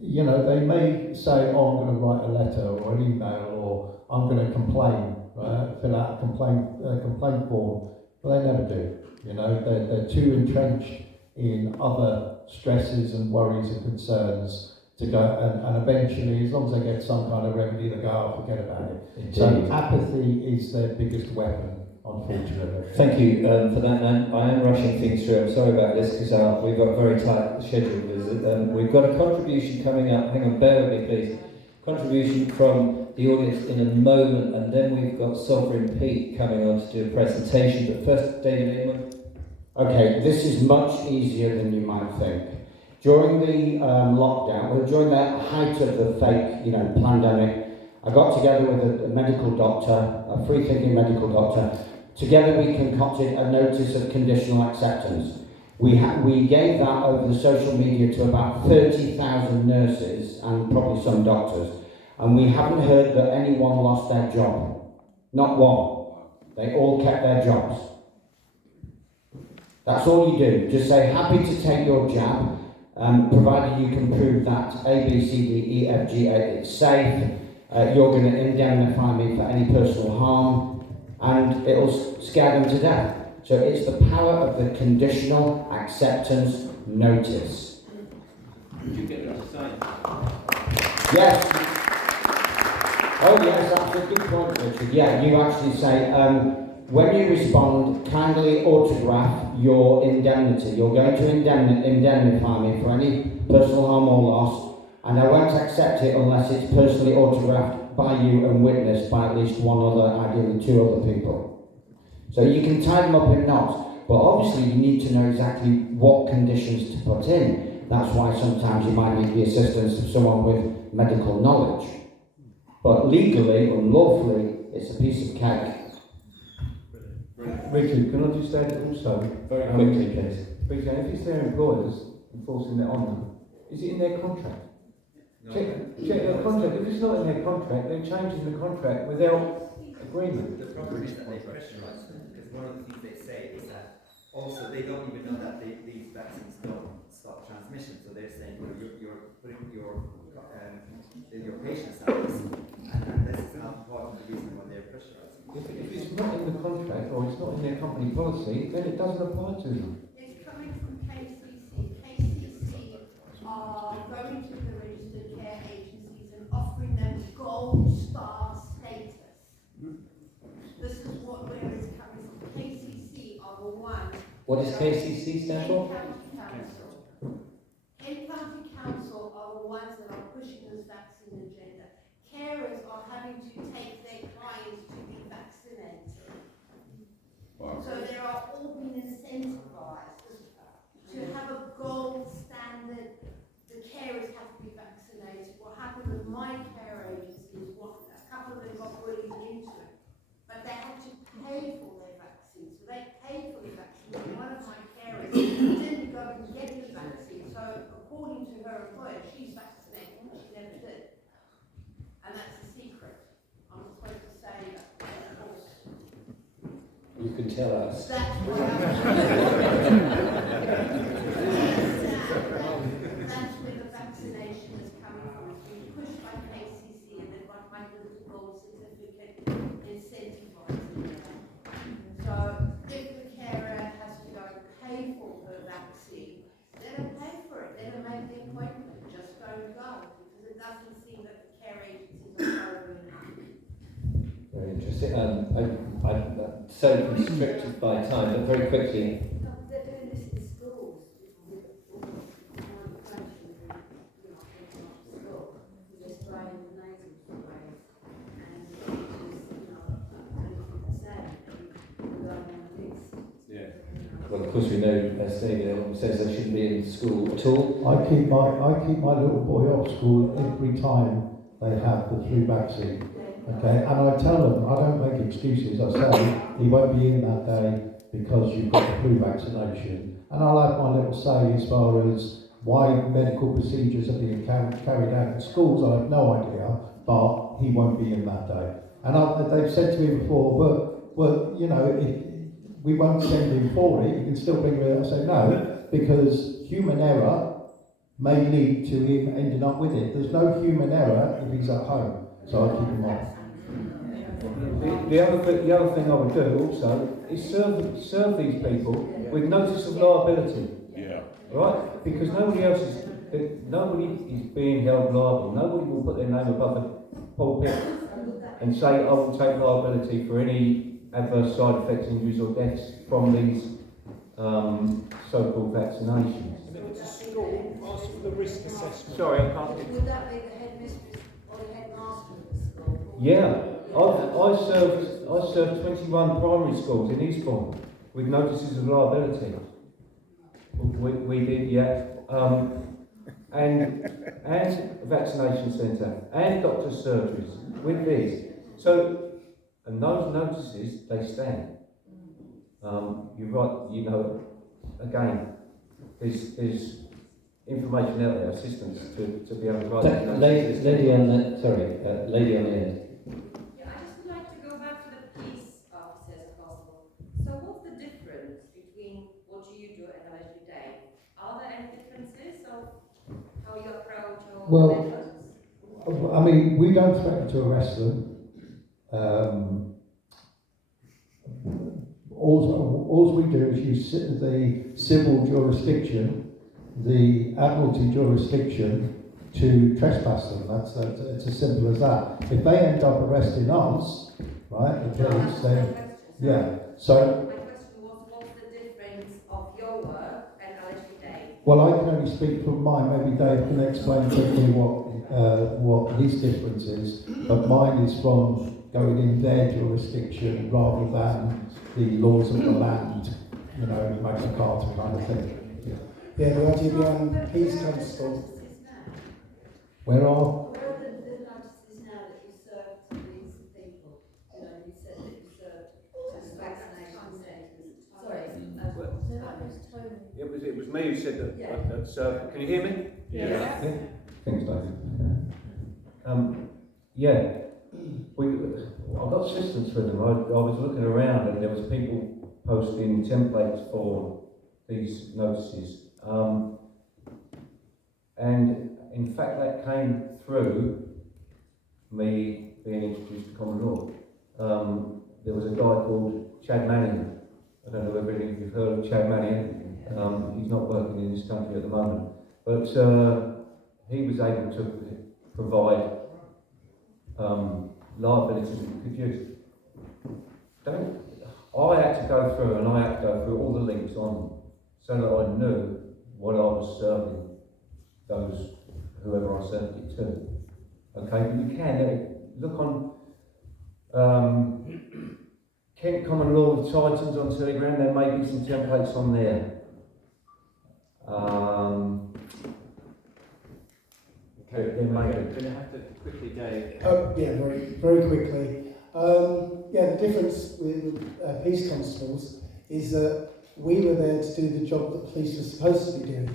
they may say, oh, I'm going to write a letter or an email, or I'm going to complain, right? Fill out a complaint form, but they never do. They're too entrenched in other stresses and worries and concerns to go, and eventually, as long as they get some kind of remedy, they go, oh, forget about it. Indeed. So apathy is their biggest weapon, unfortunately. Thank you for that, man. I am rushing things through. I'm sorry about this, because we've got a very tight schedule. We've got a contribution coming up. Hang on, bear with me, please. Contribution from the audience in a moment, and then we've got Sovereign Pete coming on to do a presentation. But first, David Inman. Okay, this is much easier than you might think. During the lockdown, during the height of the fake, pandemic, I got together with a medical doctor, a free-thinking medical doctor. Together we concocted a notice of conditional acceptance. We gave that over the social media to about 30,000 nurses and probably some doctors, and we haven't heard that anyone lost their job. Not one. They all kept their jobs. That's all you do. Just say, happy to take your jab, provided you can prove that A, B, C, D, E, F, G, A, it's safe. You're going to indemnify me for any personal harm. and it'll scare them to death. So it's the power of the conditional acceptance notice. Did you get them to sign? Yes. Oh yes, that's a good point, Richard. Yeah, you actually say, when you respond, kindly autograph your indemnity. You're going to indemnify me for any personal harm or loss, and I won't accept it unless it's personally autographed by you and witnessed by at least one other, ideally 2 other people. So you can tie them up in knots, but obviously you need to know exactly what conditions to put in. That's why sometimes you might need the assistance of someone with medical knowledge. But legally, unlawfully, it's a piece of cake. Richard, can I just add also? Very quickly, please. Because if it's their employers enforcing that on them, is it in their contract? No. Check their contract. If it's not in their contract, they're changing the contract without agreement. The problem is that they pressurize them, because one of the things they say is that also they don't even know that these vaccines don't stop transmission. So they're saying, well, you're putting your patients at risk, and this is not part of the reason why they're pressurizing. If it's not in the contract or it's not in their company policy, then it doesn't apply to them. It's coming from KCC. KCC are going to the registered care agencies and offering them gold star status. This is where it's coming from. KCC are the ones. What does KCC stand for? Kent County Council are the ones that are pushing this vaccine agenda. Carers are having to take their clients to be vaccinated. So they are all being incentivized to have a gold standard. The carers have to be vaccinated. What happened with my care agency is a couple of them got bullied into it. But they had to pay for their vaccine. So they paid for the vaccine. And one of my carers didn't go and get the vaccine. So according to her employer, she's vaccinated, but she never did. And that's a secret. I'm not supposed to say that, of course. You can tell us. That's what that's where the vaccination is coming from. It's being pushed by KCC, and they've got my little gold certificate incentivizing them. So if the carer has to go and pay for her vaccine, let them pay for it. Let them make the appointment. Just don't go, because it doesn't seem that the care agencies are following up. Very interesting. I'm so constricted by time, but very quickly. No, they're doing this in schools. They're spraying the nasal sprays, and the teachers, Yeah. Well, of course, we know, as David says, they shouldn't be in school at all. I keep my little boy off school every time they have the flu vaccine. Okay, and I tell them, I don't make excuses. I say he won't be in that day because you've got the flu vaccination, and I'll have my little say as far as why medical procedures are being carried out in schools. I have no idea, but he won't be in that day. And they've said to me before, well, you know, if we won't send him for it, you can still bring him in. I say no, because human error may lead to him ending up with it. There's no human error if he's at home, so I keep him off. The other thing I would do also is serve these people with notice of liability. Yeah. Right? Because nobody is being held liable. Nobody will put their name above the pulpit and say, I will take liability for any adverse side effects, injuries or deaths from these so-called vaccinations. And if it's a school, ask for the risk assessment. Sorry, I can't. Would that be the headmistress or the headmaster of the school? Yeah, I served 21 primary schools in Eastbourne with notices of liability. We did, yeah, and a vaccination centre and doctor's surgeries with these. So, and those notices, they stand. You're right, you know, again, there's information out there, assistance to be able to write that. Lady on the lady on the end. Yeah, I just would like to go back to the police officers, if possible. So what's the difference between what you do and what you do? Are there any differences of how you approach or methods? I mean, we don't threaten to arrest them. all we do is use the civil jurisdiction, the admiralty jurisdiction, to trespass them. It's as simple as that. If they end up arresting us, right, the police, then yeah. So my question was, what's the difference of your work and LSG Day? well, I can only speak from mine. Maybe Dave can explain quickly what his difference is. But mine is from going in their jurisdiction rather than the laws of the land. You know, Magna Carta kind of thing. Yeah, the idea behind peace constable. Where are? Where are the notices now that you serve to these people? You know, you said that you served to vaccination centres. Sorry. It was me who said that. Can you hear me? Yeah. Thanks, David. I've got assistance with them. I was looking around and there was people posting templates for these notices. And in fact that came through me being introduced to common law. There was a guy called Chad Manning. I don't know whether any of you've heard of Chad Manning. He's not working in this country at the moment. But he was able to provide liability. I had to go through and I had to go through all the links on so that I knew what I was serving whoever I served it to. Okay, but you can look on Kent Common Law with Titans on Telegram. There may be some templates on there. Okay, then maybe. Going to have to quickly, Dave. Yeah, very quickly. The difference with peace constables is that we were there to do the job that police were supposed to be doing.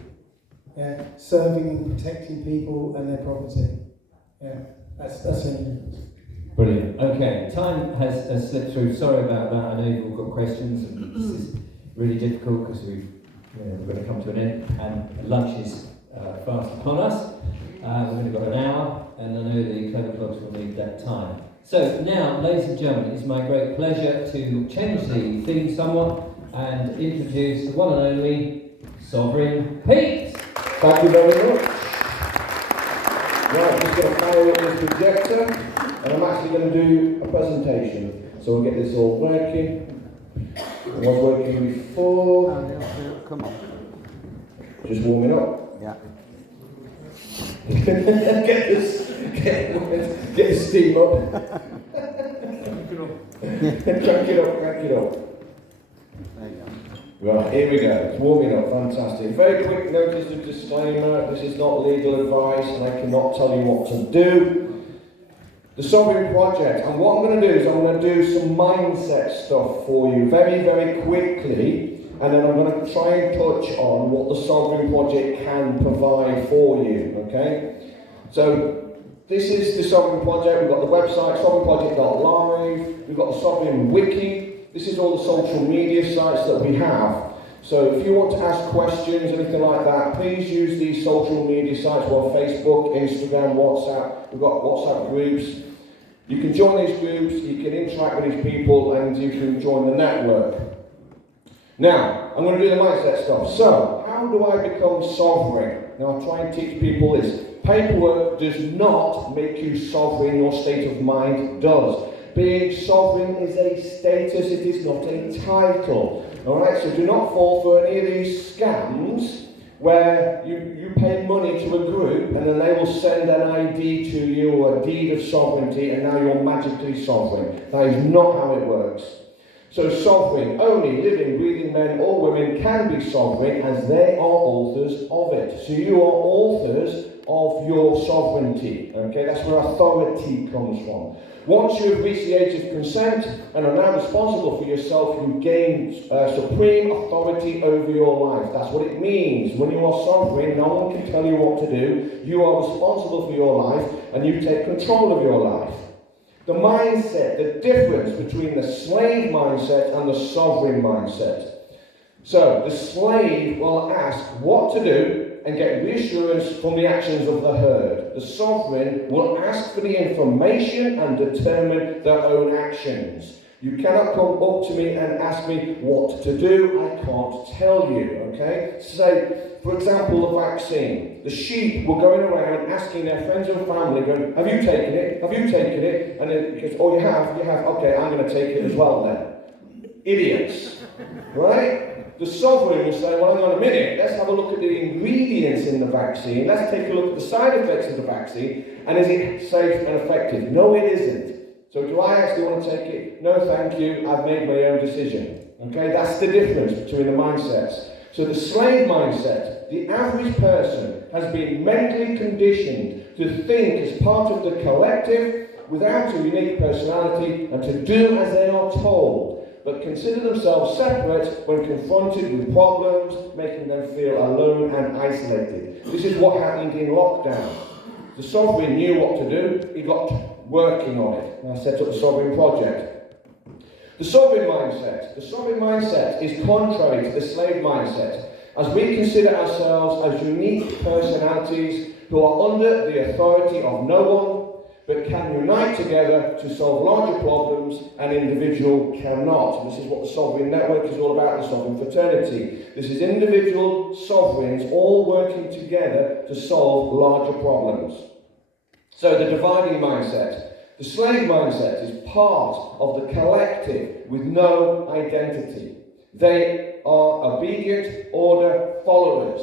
Yeah, serving and protecting people and their property. Yeah, that's it. Brilliant. Okay, time has slipped through. Sorry about that. I know you've all got questions. And this is really difficult because we're going to come to an end, and lunch is fast upon us. We've only got an hour, and I know the clever clocks will need that time. So now, ladies and gentlemen, it's my great pleasure to change the theme somewhat and introduce the one and only Sovereign Pete. Thank you very much. Right, just going to fire up this projector, and I'm actually going to do a presentation. So we'll get this all working. It was working before. Come on. Just warming up. Yeah. get the steam up. Crank it up. There you go. Right, here we go. It's warming up. Fantastic. Very quick notice of disclaimer. This is not legal advice and I cannot tell you what to do. The Sovereign Project. And what I'm going to do is I'm going to do some mindset stuff for you very, very quickly. And then I'm going to try and touch on what the Sovereign Project can provide for you. Okay? So, this is the Sovereign Project. We've got the website, sovereignproject.live. We've got the Sovereign Wiki. This is all the social media sites that we have. So if you want to ask questions, anything like that, please use these social media sites. Well, Facebook, Instagram, WhatsApp. We've got WhatsApp groups. You can join these groups, you can interact with these people, and you can join the network. Now, I'm going to do the mindset stuff. So, how do I become sovereign? Now, I'll try and teach people this. Paperwork does not make you sovereign, your state of mind does. Being sovereign is a status, it is not a title. Alright, so do not fall for any of these scams where you pay money to a group and then they will send an ID to you or a deed of sovereignty and now you're magically sovereign. That is not how it works. So sovereign, only living, breathing men or women can be sovereign as they are authors of it. So you are authors of your sovereignty. Okay, that's where authority comes from. Once you have reached the age of consent and are now responsible for yourself, you gain supreme authority over your life. That's what it means. When you are sovereign, no one can tell you what to do. You are responsible for your life and you take control of your life. The mindset, the difference between the slave mindset and the sovereign mindset. So, the slave will ask what to do and get reassurance from the actions of the herd. The sovereign will ask for the information and determine their own actions. You cannot come up to me and ask me what to do. I can't tell you, okay? Say, for example, the vaccine. The sheep were going around asking their friends and family, going, have you taken it? Have you taken it? And then because, oh, you have, okay, I'm going to take it as well then. Idiots, right? The sovereign will say, well, hang on a minute, let's have a look at the ingredients in the vaccine. Let's take a look at the side effects of the vaccine, and is it safe and effective? No, it isn't. So do I actually want to take it? No, thank you, I've made my own decision. Okay, that's the difference between the mindsets. So the slave mindset, the average person has been mentally conditioned to think as part of the collective without a unique personality and to do as they are told, but consider themselves separate when confronted with problems, making them feel alone and isolated. This is what happened in lockdown. The sovereign knew what to do, he got working on it. And I set up the Sovereign Project. The sovereign mindset is contrary to the slave mindset, as we consider ourselves as unique personalities who are under the authority of no one, but can unite together to solve larger problems an individual cannot. This is what the Sovereign Network is all about, the Sovereign Fraternity. This is individual sovereigns all working together to solve larger problems. So the dividing mindset. The slave mindset is part of the collective with no identity. They are obedient order followers.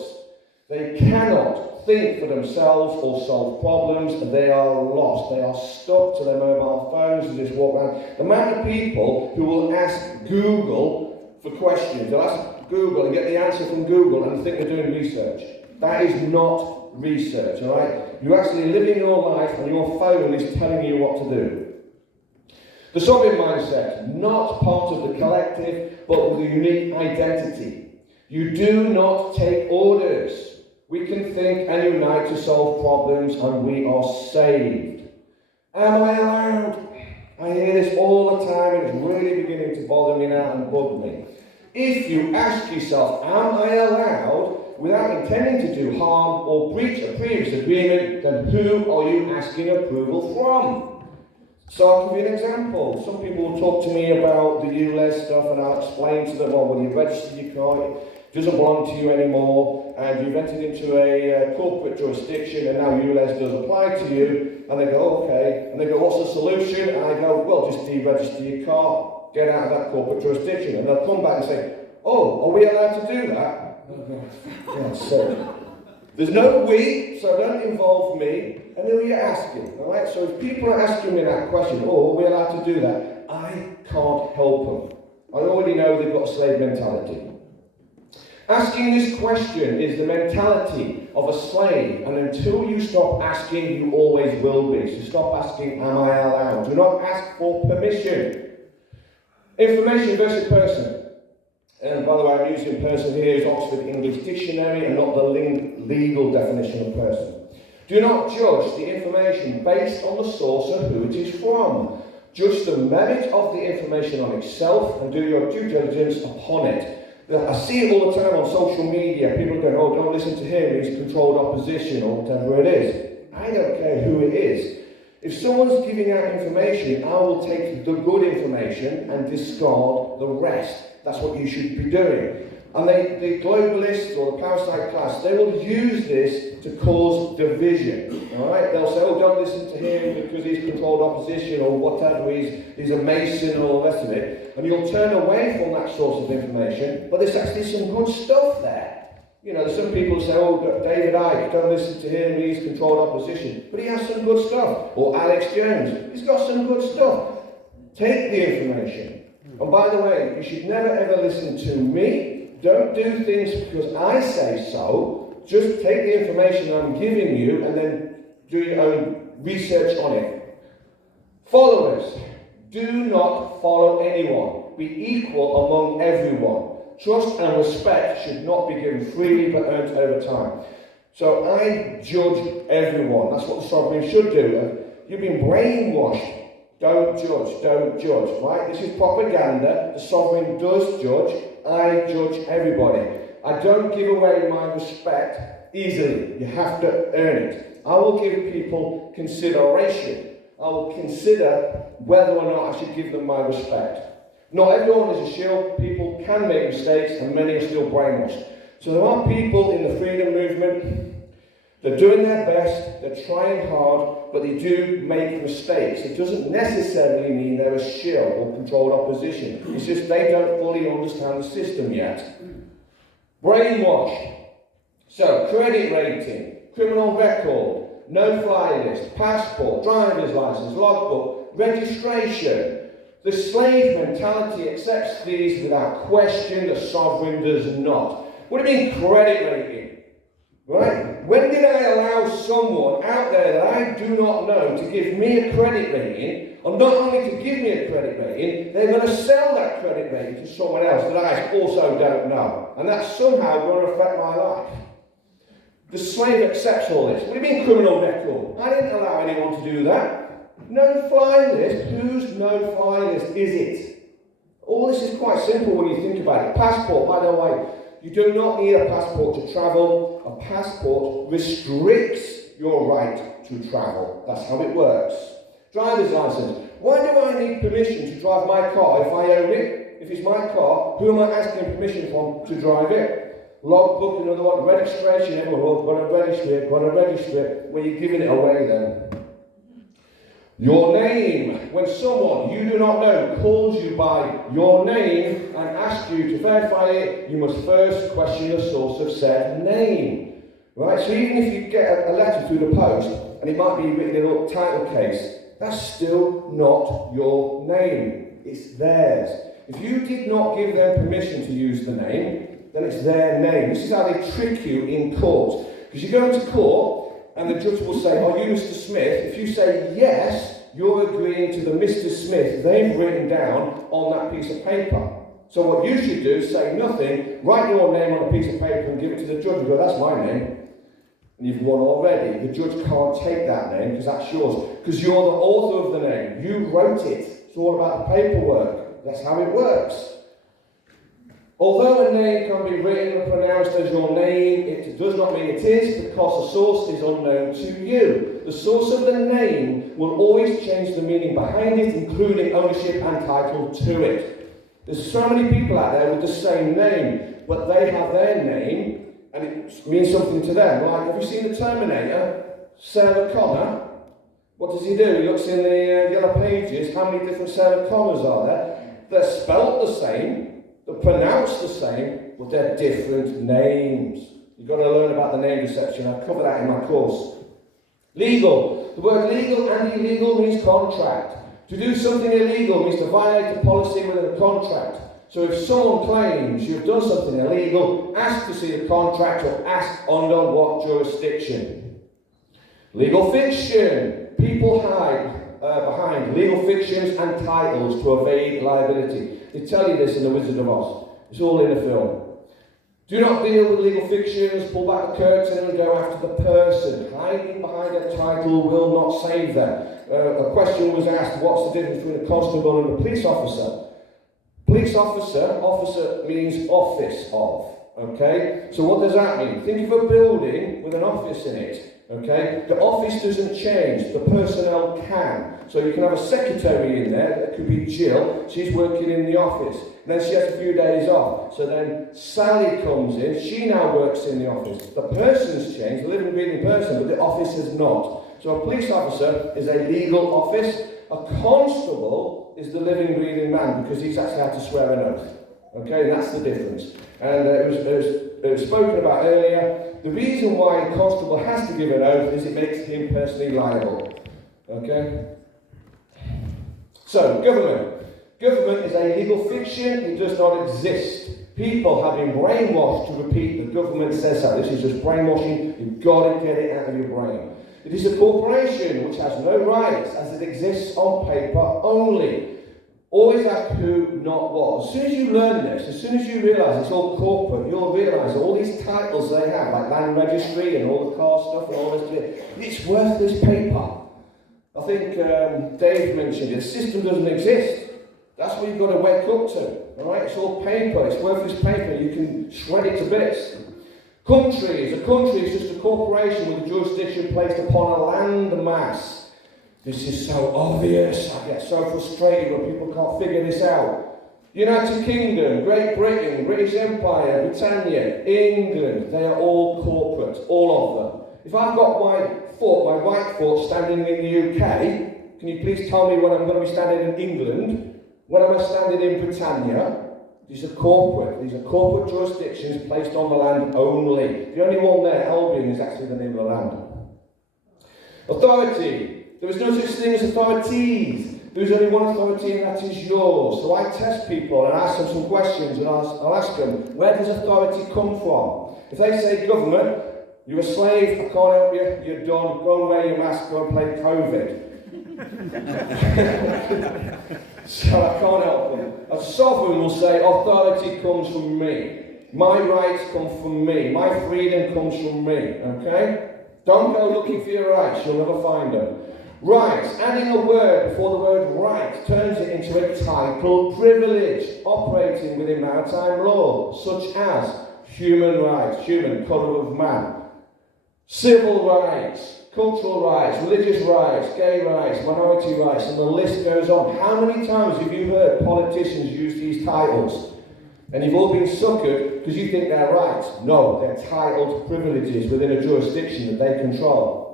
They cannot think for themselves or solve problems, and they are lost. They are stuck to their mobile phones and just walk around. The amount of people who will ask Google for questions, they'll ask Google and get the answer from Google and think they're doing research. That is not research, all right? You're actually living your life and your phone is telling you what to do. The sovereign mindset, not part of the collective, but with a unique identity. You do not take orders. We can think and unite to solve problems, and we are saved. Am I allowed? I hear this all the time, and it's really beginning to bother me now and bug me. If you ask yourself, am I allowed, without intending to do harm or breach a previous agreement, then who are you asking approval from? So I'll give you an example. Some people will talk to me about the ULEZ stuff, and I'll explain to them, well, when you register your car, it doesn't belong to you anymore, and you've entered into a corporate jurisdiction, and now ULEZ does apply to you. And they go, oh, okay. And they go, what's the solution? And I go, well, just deregister your car, get out of that corporate jurisdiction. And they'll come back and say, oh, are we allowed to do that? Yeah, so there's no we, so don't involve me. And who are you asking? All right? So if people are asking me that question, oh, are we allowed to do that? I can't help them. I already know they've got a slave mentality. Asking this question is the mentality of a slave, and until you stop asking, you always will be. So stop asking, am I allowed? Do not ask for permission. Information versus person. And by the way, I'm using person here as Oxford English Dictionary and not the legal definition of person. Do not judge the information based on the source and who it is from. Judge the merit of the information on itself and do your due diligence upon it. I see it all the time on social media. People are going, oh, don't listen to him, he's controlled opposition or whatever it is. I don't care who it is. If someone's giving out information, I will take the good information and discard the rest. That's what you should be doing. And the globalists or the parasite class, they will use this to cause division. All right? They'll say, oh, don't listen to him because he's controlled opposition or whatever, he's a Mason and all the rest of it. And you'll turn away from that source of information, but there's actually some good stuff there. You know, there's some people who say, oh, David Icke, don't listen to him, he's controlled opposition. But he has some good stuff. Or Alex Jones, he's got some good stuff. Take the information. And by the way, you should never ever listen to me. Don't do things because I say so. Just take the information I'm giving you and then do your own research on it. Followers. Do not follow anyone. Be equal among everyone. Trust and respect should not be given freely but earned over time. So I judge everyone. That's what the sovereign should do. You've been brainwashed. Don't judge, right? This is propaganda. The sovereign does judge. I judge everybody. I don't give away my respect easily. You have to earn it. I will give people consideration. I will consider whether or not I should give them my respect. Not everyone is a shield. People can make mistakes, and many are still brainwashed. So there are people in the freedom movement, they're doing their best, they're trying hard, but they do make mistakes. It doesn't necessarily mean they're a shield or controlled opposition. It's just they don't fully understand the system yet. Brainwashed. So, credit rating, criminal record, no-fly list, passport, driver's license, logbook, registration. The slave mentality accepts these without question, the sovereign does not. What do you mean credit rating? Right? When did I allow someone out there that I do not know to give me a credit rating, and not only to give me a credit rating, they're going to sell that credit rating to someone else that I also don't know. And that's somehow going to affect my life. The slave accepts all this. What do you mean criminal record? I didn't allow anyone to do that. No-fly list? Whose no-fly list is it? All this is quite simple when you think about it. Passport, by the way, you do not need a passport to travel. A passport restricts your right to travel. That's how it works. Driver's license. Why do I need permission to drive my car if I own it? If it's my car, who am I asking permission from to drive it? Logbook, another one. Registration, everyone, got to register it. Well, you're giving it away then. Your name. When someone you do not know calls you by your name and asks you to verify it, you must first question the source of said name. Right? So even if you get a letter through the post, and it might be written in a title case, that's still not your name. It's theirs. If you did not give them permission to use the name, then it's their name. This is how they trick you in court. Because you go into court, and the judge will say, "Are you Mr. Smith?" If you say yes, you're agreeing to the Mr. Smith they've written down on that piece of paper. So what you should do is say nothing, write your name on a piece of paper and give it to the judge and go, "That's my name." And you've won already. The judge can't take that name because that's yours. Because you're the author of the name. You wrote it. It's all about the paperwork. That's how it works. Although a name can be written and pronounced as your name, it does not mean it is, because the source is unknown to you. The source of the name will always change the meaning behind it, including ownership and title to it. There's so many people out there with the same name, but they have their name, and it means something to them. Like, have you seen the Terminator? Sarah Connor? What does he do? He looks in the yellow pages. How many different Sarah Connors are there? They're spelt the same. They're pronounced the same, but they're different names. You've got to learn about the name deception. I've covered that in my course. Legal. The word legal and illegal means contract. To do something illegal means to violate a policy within a contract. So if someone claims you've done something illegal, ask to see the contract or ask under what jurisdiction. Legal fiction. People hide behind legal fictions and titles to evade liability. They tell you this in The Wizard of Oz. It's all in the film. Do not deal with legal fictions, pull back the curtain and go after the person. Hiding behind a title will not save them. A question was asked, what's the difference between a constable and a police officer? Police officer means office of. Okay? So what does that mean? Think of a building with an office in it. Okay? The office doesn't change, the personnel can. So you can have a secretary in there, that could be Jill, she's working in the office. And then she has a few days off. So then Sally comes in, she now works in the office. The person's changed, the living, breathing person, but the office has not. So a police officer is a legal office. A constable is the living, breathing man, because he's actually had to swear an oath. Okay, and that's the difference. And it was spoken about earlier. The reason why a constable has to give an oath is it makes him personally liable. Okay? So, government. Government is a legal fiction. It does not exist. People have been brainwashed to repeat the government says so. This is just brainwashing. You've got to get it out of your brain. It is a corporation which has no rights as it exists on paper only. Always ask who, not what. As soon as you learn this, as soon as you realise it's all corporate, you'll realise all these titles they have, like land registry and all the car stuff and all this, it's worthless paper. I think Dave mentioned it. The system doesn't exist. That's what you've got to wake up to. Alright? It's all paper. It's worthless paper. You can shred it to bits. Countries. A country is just a corporation with a jurisdiction placed upon a land mass. This is so obvious. I get so frustrated when people can't figure this out. United Kingdom, Great Britain, British Empire, Britannia, England, they are all corporate, all of them. If I've got my right foot standing in the UK, can you please tell me when I'm going to be standing in England? When am I standing in Britannia? These are corporate. These are corporate jurisdictions placed on the land only. The only one there, Albion, is actually the name of the land. Authority. There is no such thing as authorities. There is only one authority, and that is yours. So I test people and ask them some questions, and I'll ask them, where does authority come from? If they say government, you're a slave, I can't help you, you're done, go and wear your mask, go and play COVID. So I can't help them. A sovereign will say, authority comes from me. My rights come from me. My freedom comes from me. Okay? Don't go looking for your rights, you'll never find them. Rights. Adding a word before the word right turns it into a title privilege operating within maritime law, such as human rights, human, colour of man, civil rights, cultural rights, religious rights, gay rights, minority rights, and the list goes on. How many times have you heard politicians use these titles? And you've all been suckered because you think they're right. No, they're titled privileges within a jurisdiction that they control.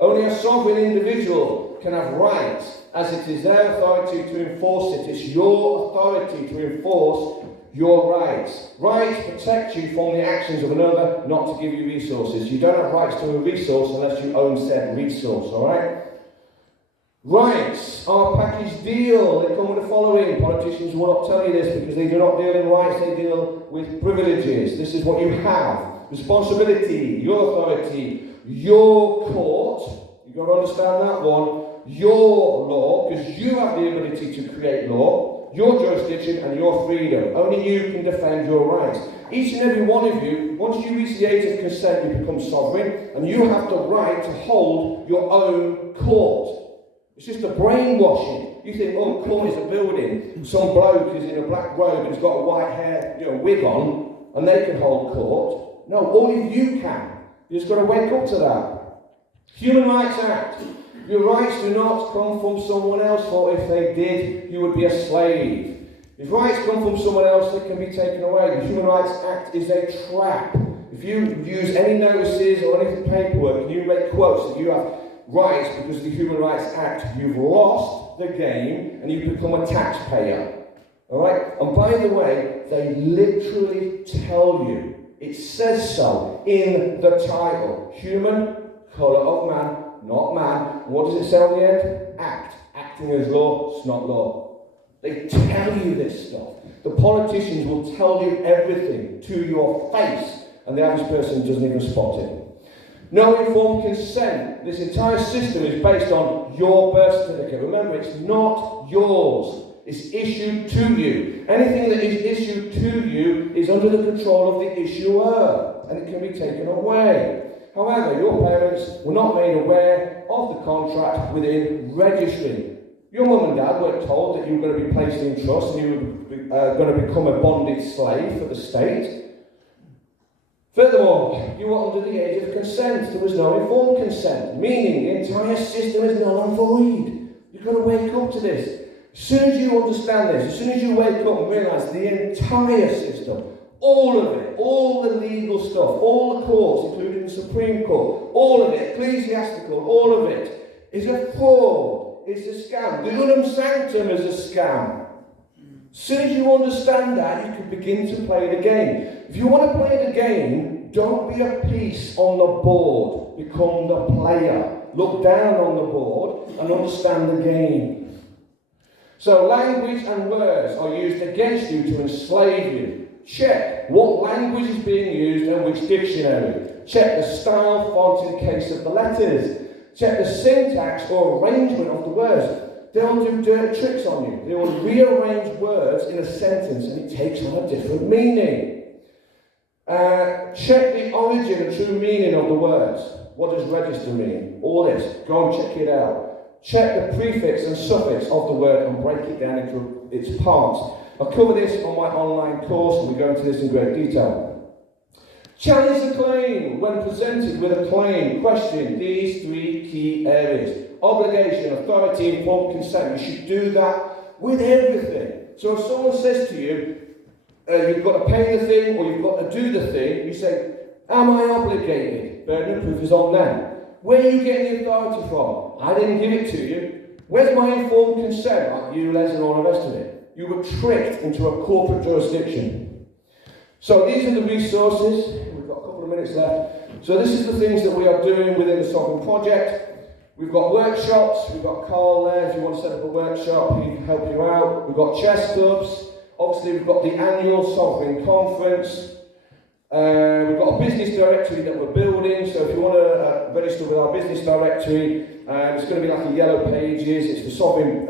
Only a sovereign individual can have rights, as it is their authority to enforce it. It's your authority to enforce your rights. Rights protect you from the actions of another, not to give you resources. You don't have rights to a resource unless you own said resource, alright? Rights are a package deal. They come with the following. Politicians will not tell you this because they do not deal in rights, they deal with privileges. This is what you have. Responsibility, your authority, your court, you've got to understand that one, your law, because you have the ability to create law, your jurisdiction and your freedom. Only you can defend your rights. Each and every one of you, once you reach the age of consent, you become sovereign, and you have the right to hold your own court. It's just a brainwashing. You think, oh, court is a building, some bloke is in a black robe and has got a white hair, wig on, and they can hold court. No, only you can. You just got to wake up to that. Human Rights Act. Your rights do not come from someone else, for if they did, you would be a slave. If rights come from someone else, they can be taken away. The Human Rights Act is a trap. If you use any notices or any paperwork and you make quotes that you have rights because of the Human Rights Act, you've lost the game and you've become a taxpayer. Alright? And by the way, they literally tell you, it says so in the title. Human, colour of man, not man. What does it say on the end? Act. Acting as law, it's not law. They tell you this stuff. The politicians will tell you everything to your face, and the average person doesn't even spot it. No informed consent. This entire system is based on your birth certificate. Remember, it's not yours. It's issued to you. Anything that is issued to you is under the control of the issuer, and it can be taken away. However, your parents were not made aware of the contract within registry. Your mum and dad weren't told that you were going to be placed in trust and you were going to become a bonded slave for the state. Furthermore, you were under the age of consent. There was no informed consent, meaning the entire system is null and void. You've got to wake up to this. As soon as you understand this, as soon as you wake up and realise the entire system, all of it, all the legal stuff, all the courts, including the Supreme Court, all of it, ecclesiastical, all of it, is a fraud, it's a scam. The unum sanctum is a scam. As soon as you understand that, you can begin to play the game. If you want to play the game, don't be a piece on the board, become the player. Look down on the board and understand the game. So language and words are used against you to enslave you. Check what language is being used and which dictionary. Check the style, font in case of the letters. Check the syntax or arrangement of the words. They'll do dirty tricks on you. They will rearrange words in a sentence and it takes on a different meaning. Check the origin and true meaning of the words. What does register mean? All this. Go and check it out. Check the prefix and suffix of the word and break it down into its parts. I'll cover this on my online course and we go into this in great detail. Challenge the claim. When presented with a claim, question these 3 key areas. Obligation, authority, informed consent. You should do that with everything. So if someone says to you, you've got to pay the thing or you've got to do the thing, you say, am I obligated? Burden of proof is on them. Where are you getting the authority from? I didn't give it to you. Where's my informed consent? Like you, Les, and all the rest of it. You were tricked into a corporate jurisdiction. So these are the resources. We've got a couple of minutes left. So this is the things that we are doing within the Sovereign Project. We've got workshops. We've got Carl there. If you want to set up a workshop, he can help you out. We've got chess clubs. Obviously, we've got the annual Sovereign Conference. We've got a business directory that we're building, so if you want to register with our business directory, it's going to be like a yellow pages. It's for sovereign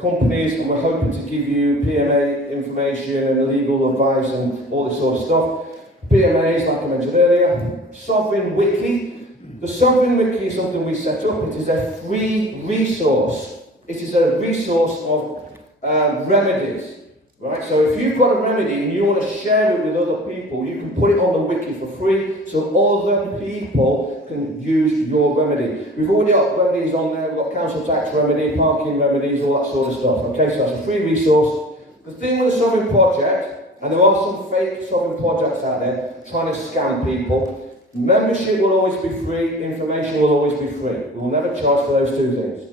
companies, and we're hoping to give you PMA information and legal advice and all this sort of stuff. PMAs, like I mentioned earlier. Sovereign Wiki. The Sovereign Wiki is something we set up. It is a free resource. It is a resource of remedies. Right, so if you've got a remedy and you want to share it with other people, you can put it on the wiki for free so other people can use your remedy. We've already got remedies on there. We've got council tax remedy, parking remedies, all that sort of stuff. Okay, so that's a free resource. The thing with the Sovereign Project, and there are some fake Sovereign projects out there trying to scam people, membership will always be free, information will always be free. We will never charge for those 2 things.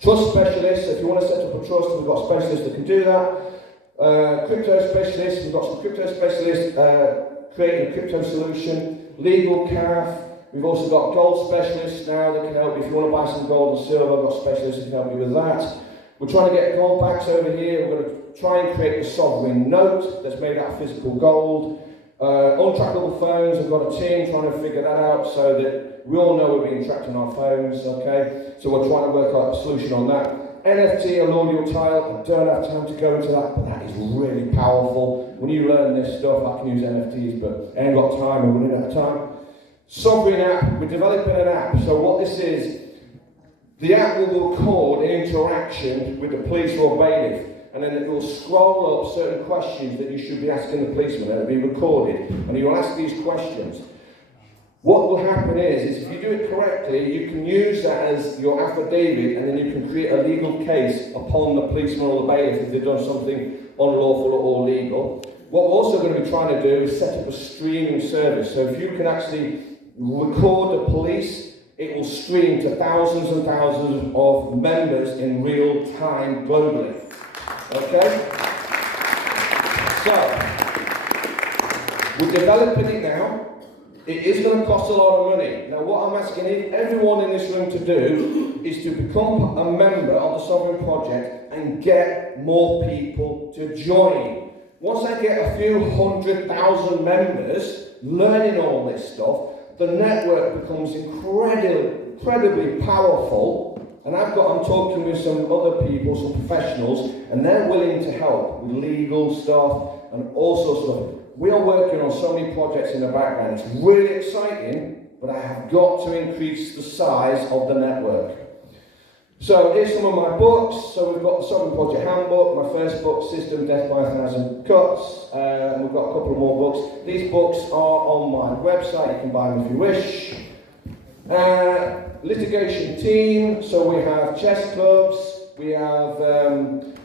Trust specialists, if you want to set up a trust, we've got specialists that can do that. Crypto specialists, we've got some crypto specialists creating a crypto solution. Legal CAF, we've also got gold specialists now that can help you. If you want to buy some gold and silver, we've got specialists that can help you with that. We're trying to get gold packs over here. We're going to try and create a sovereign note that's made out of physical gold. Untrackable phones, I've got a team trying to figure that out so that we all know we're being tracked on our phones, okay? So we're trying to work out a solution on that. NFT, a audio tile, I don't have time to go into that, but that is really powerful. When you learn this stuff, I can use NFTs, but I ain't got time, I'm running out of time. Sovereign app, we're developing an app. So what this is, the app will record an interaction with the police or bailiff, and then it will scroll up certain questions that you should be asking the policeman, and it'll be recorded, and you'll ask these questions. What will happen is if you do it correctly, you can use that as your affidavit, and then you can create a legal case upon the policeman or the bailiff if they've done something unlawful or illegal. What we're also going to be trying to do is set up a streaming service. So if you can actually record the police, it will stream to thousands and thousands of members in real time globally. Okay? So, we're developing it now. It is going to cost a lot of money. Now what I'm asking everyone in this room to do is to become a member of the Sovereign Project and get more people to join. Once I get a few 100,000 members learning all this stuff, the network becomes incredibly powerful. And I'm talking with some other people, some professionals, and they're willing to help with legal stuff and all sorts of stuff. We are working on so many projects in the background. It's really exciting, but I have got to increase the size of the network. So here's some of my books. So we've got the Sovereign Project Handbook, my first book, System Death by 1,000 Cuts. And we've got a couple of more books. These books are on my website. You can buy them if you wish. Litigation team. So we have chess clubs. We have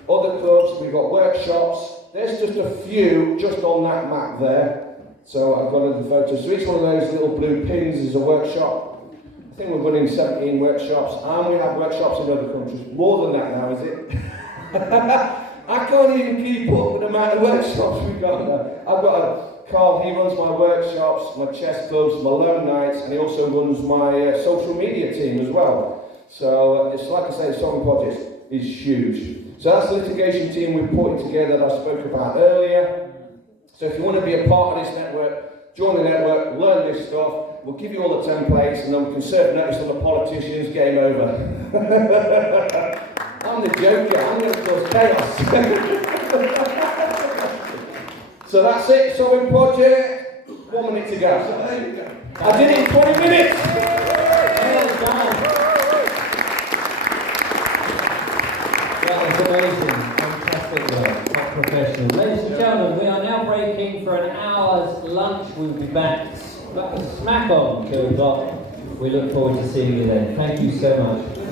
other clubs. We've got workshops. There's just a few just on that map there. So I've got the photos. So each one of those little blue pins is a workshop. I think we're running 17 workshops, and we have workshops in other countries. More than that now, is it? I can't even keep up with the amount of workshops we've got now. I've got Carl, he runs my workshops, my chess clubs, my lone nights, and he also runs my social media team as well. So it's like I say, the Sovereign Project is huge. So that's the litigation team we've put together that I spoke about earlier. So if you want to be a part of this network, join the network, learn this stuff, we'll give you all the templates, and then we can serve notice on the politicians, game over. I'm the joker, I'm going to cause chaos. So that's it, Sovereign Project, 1 minute to go. I did it in 20 minutes! That was amazing, fantastic work. Top professional. Ladies and gentlemen, we are now breaking for an hour's lunch. We'll be back smack on 2 o'clock. We look forward to seeing you then. Thank you so much.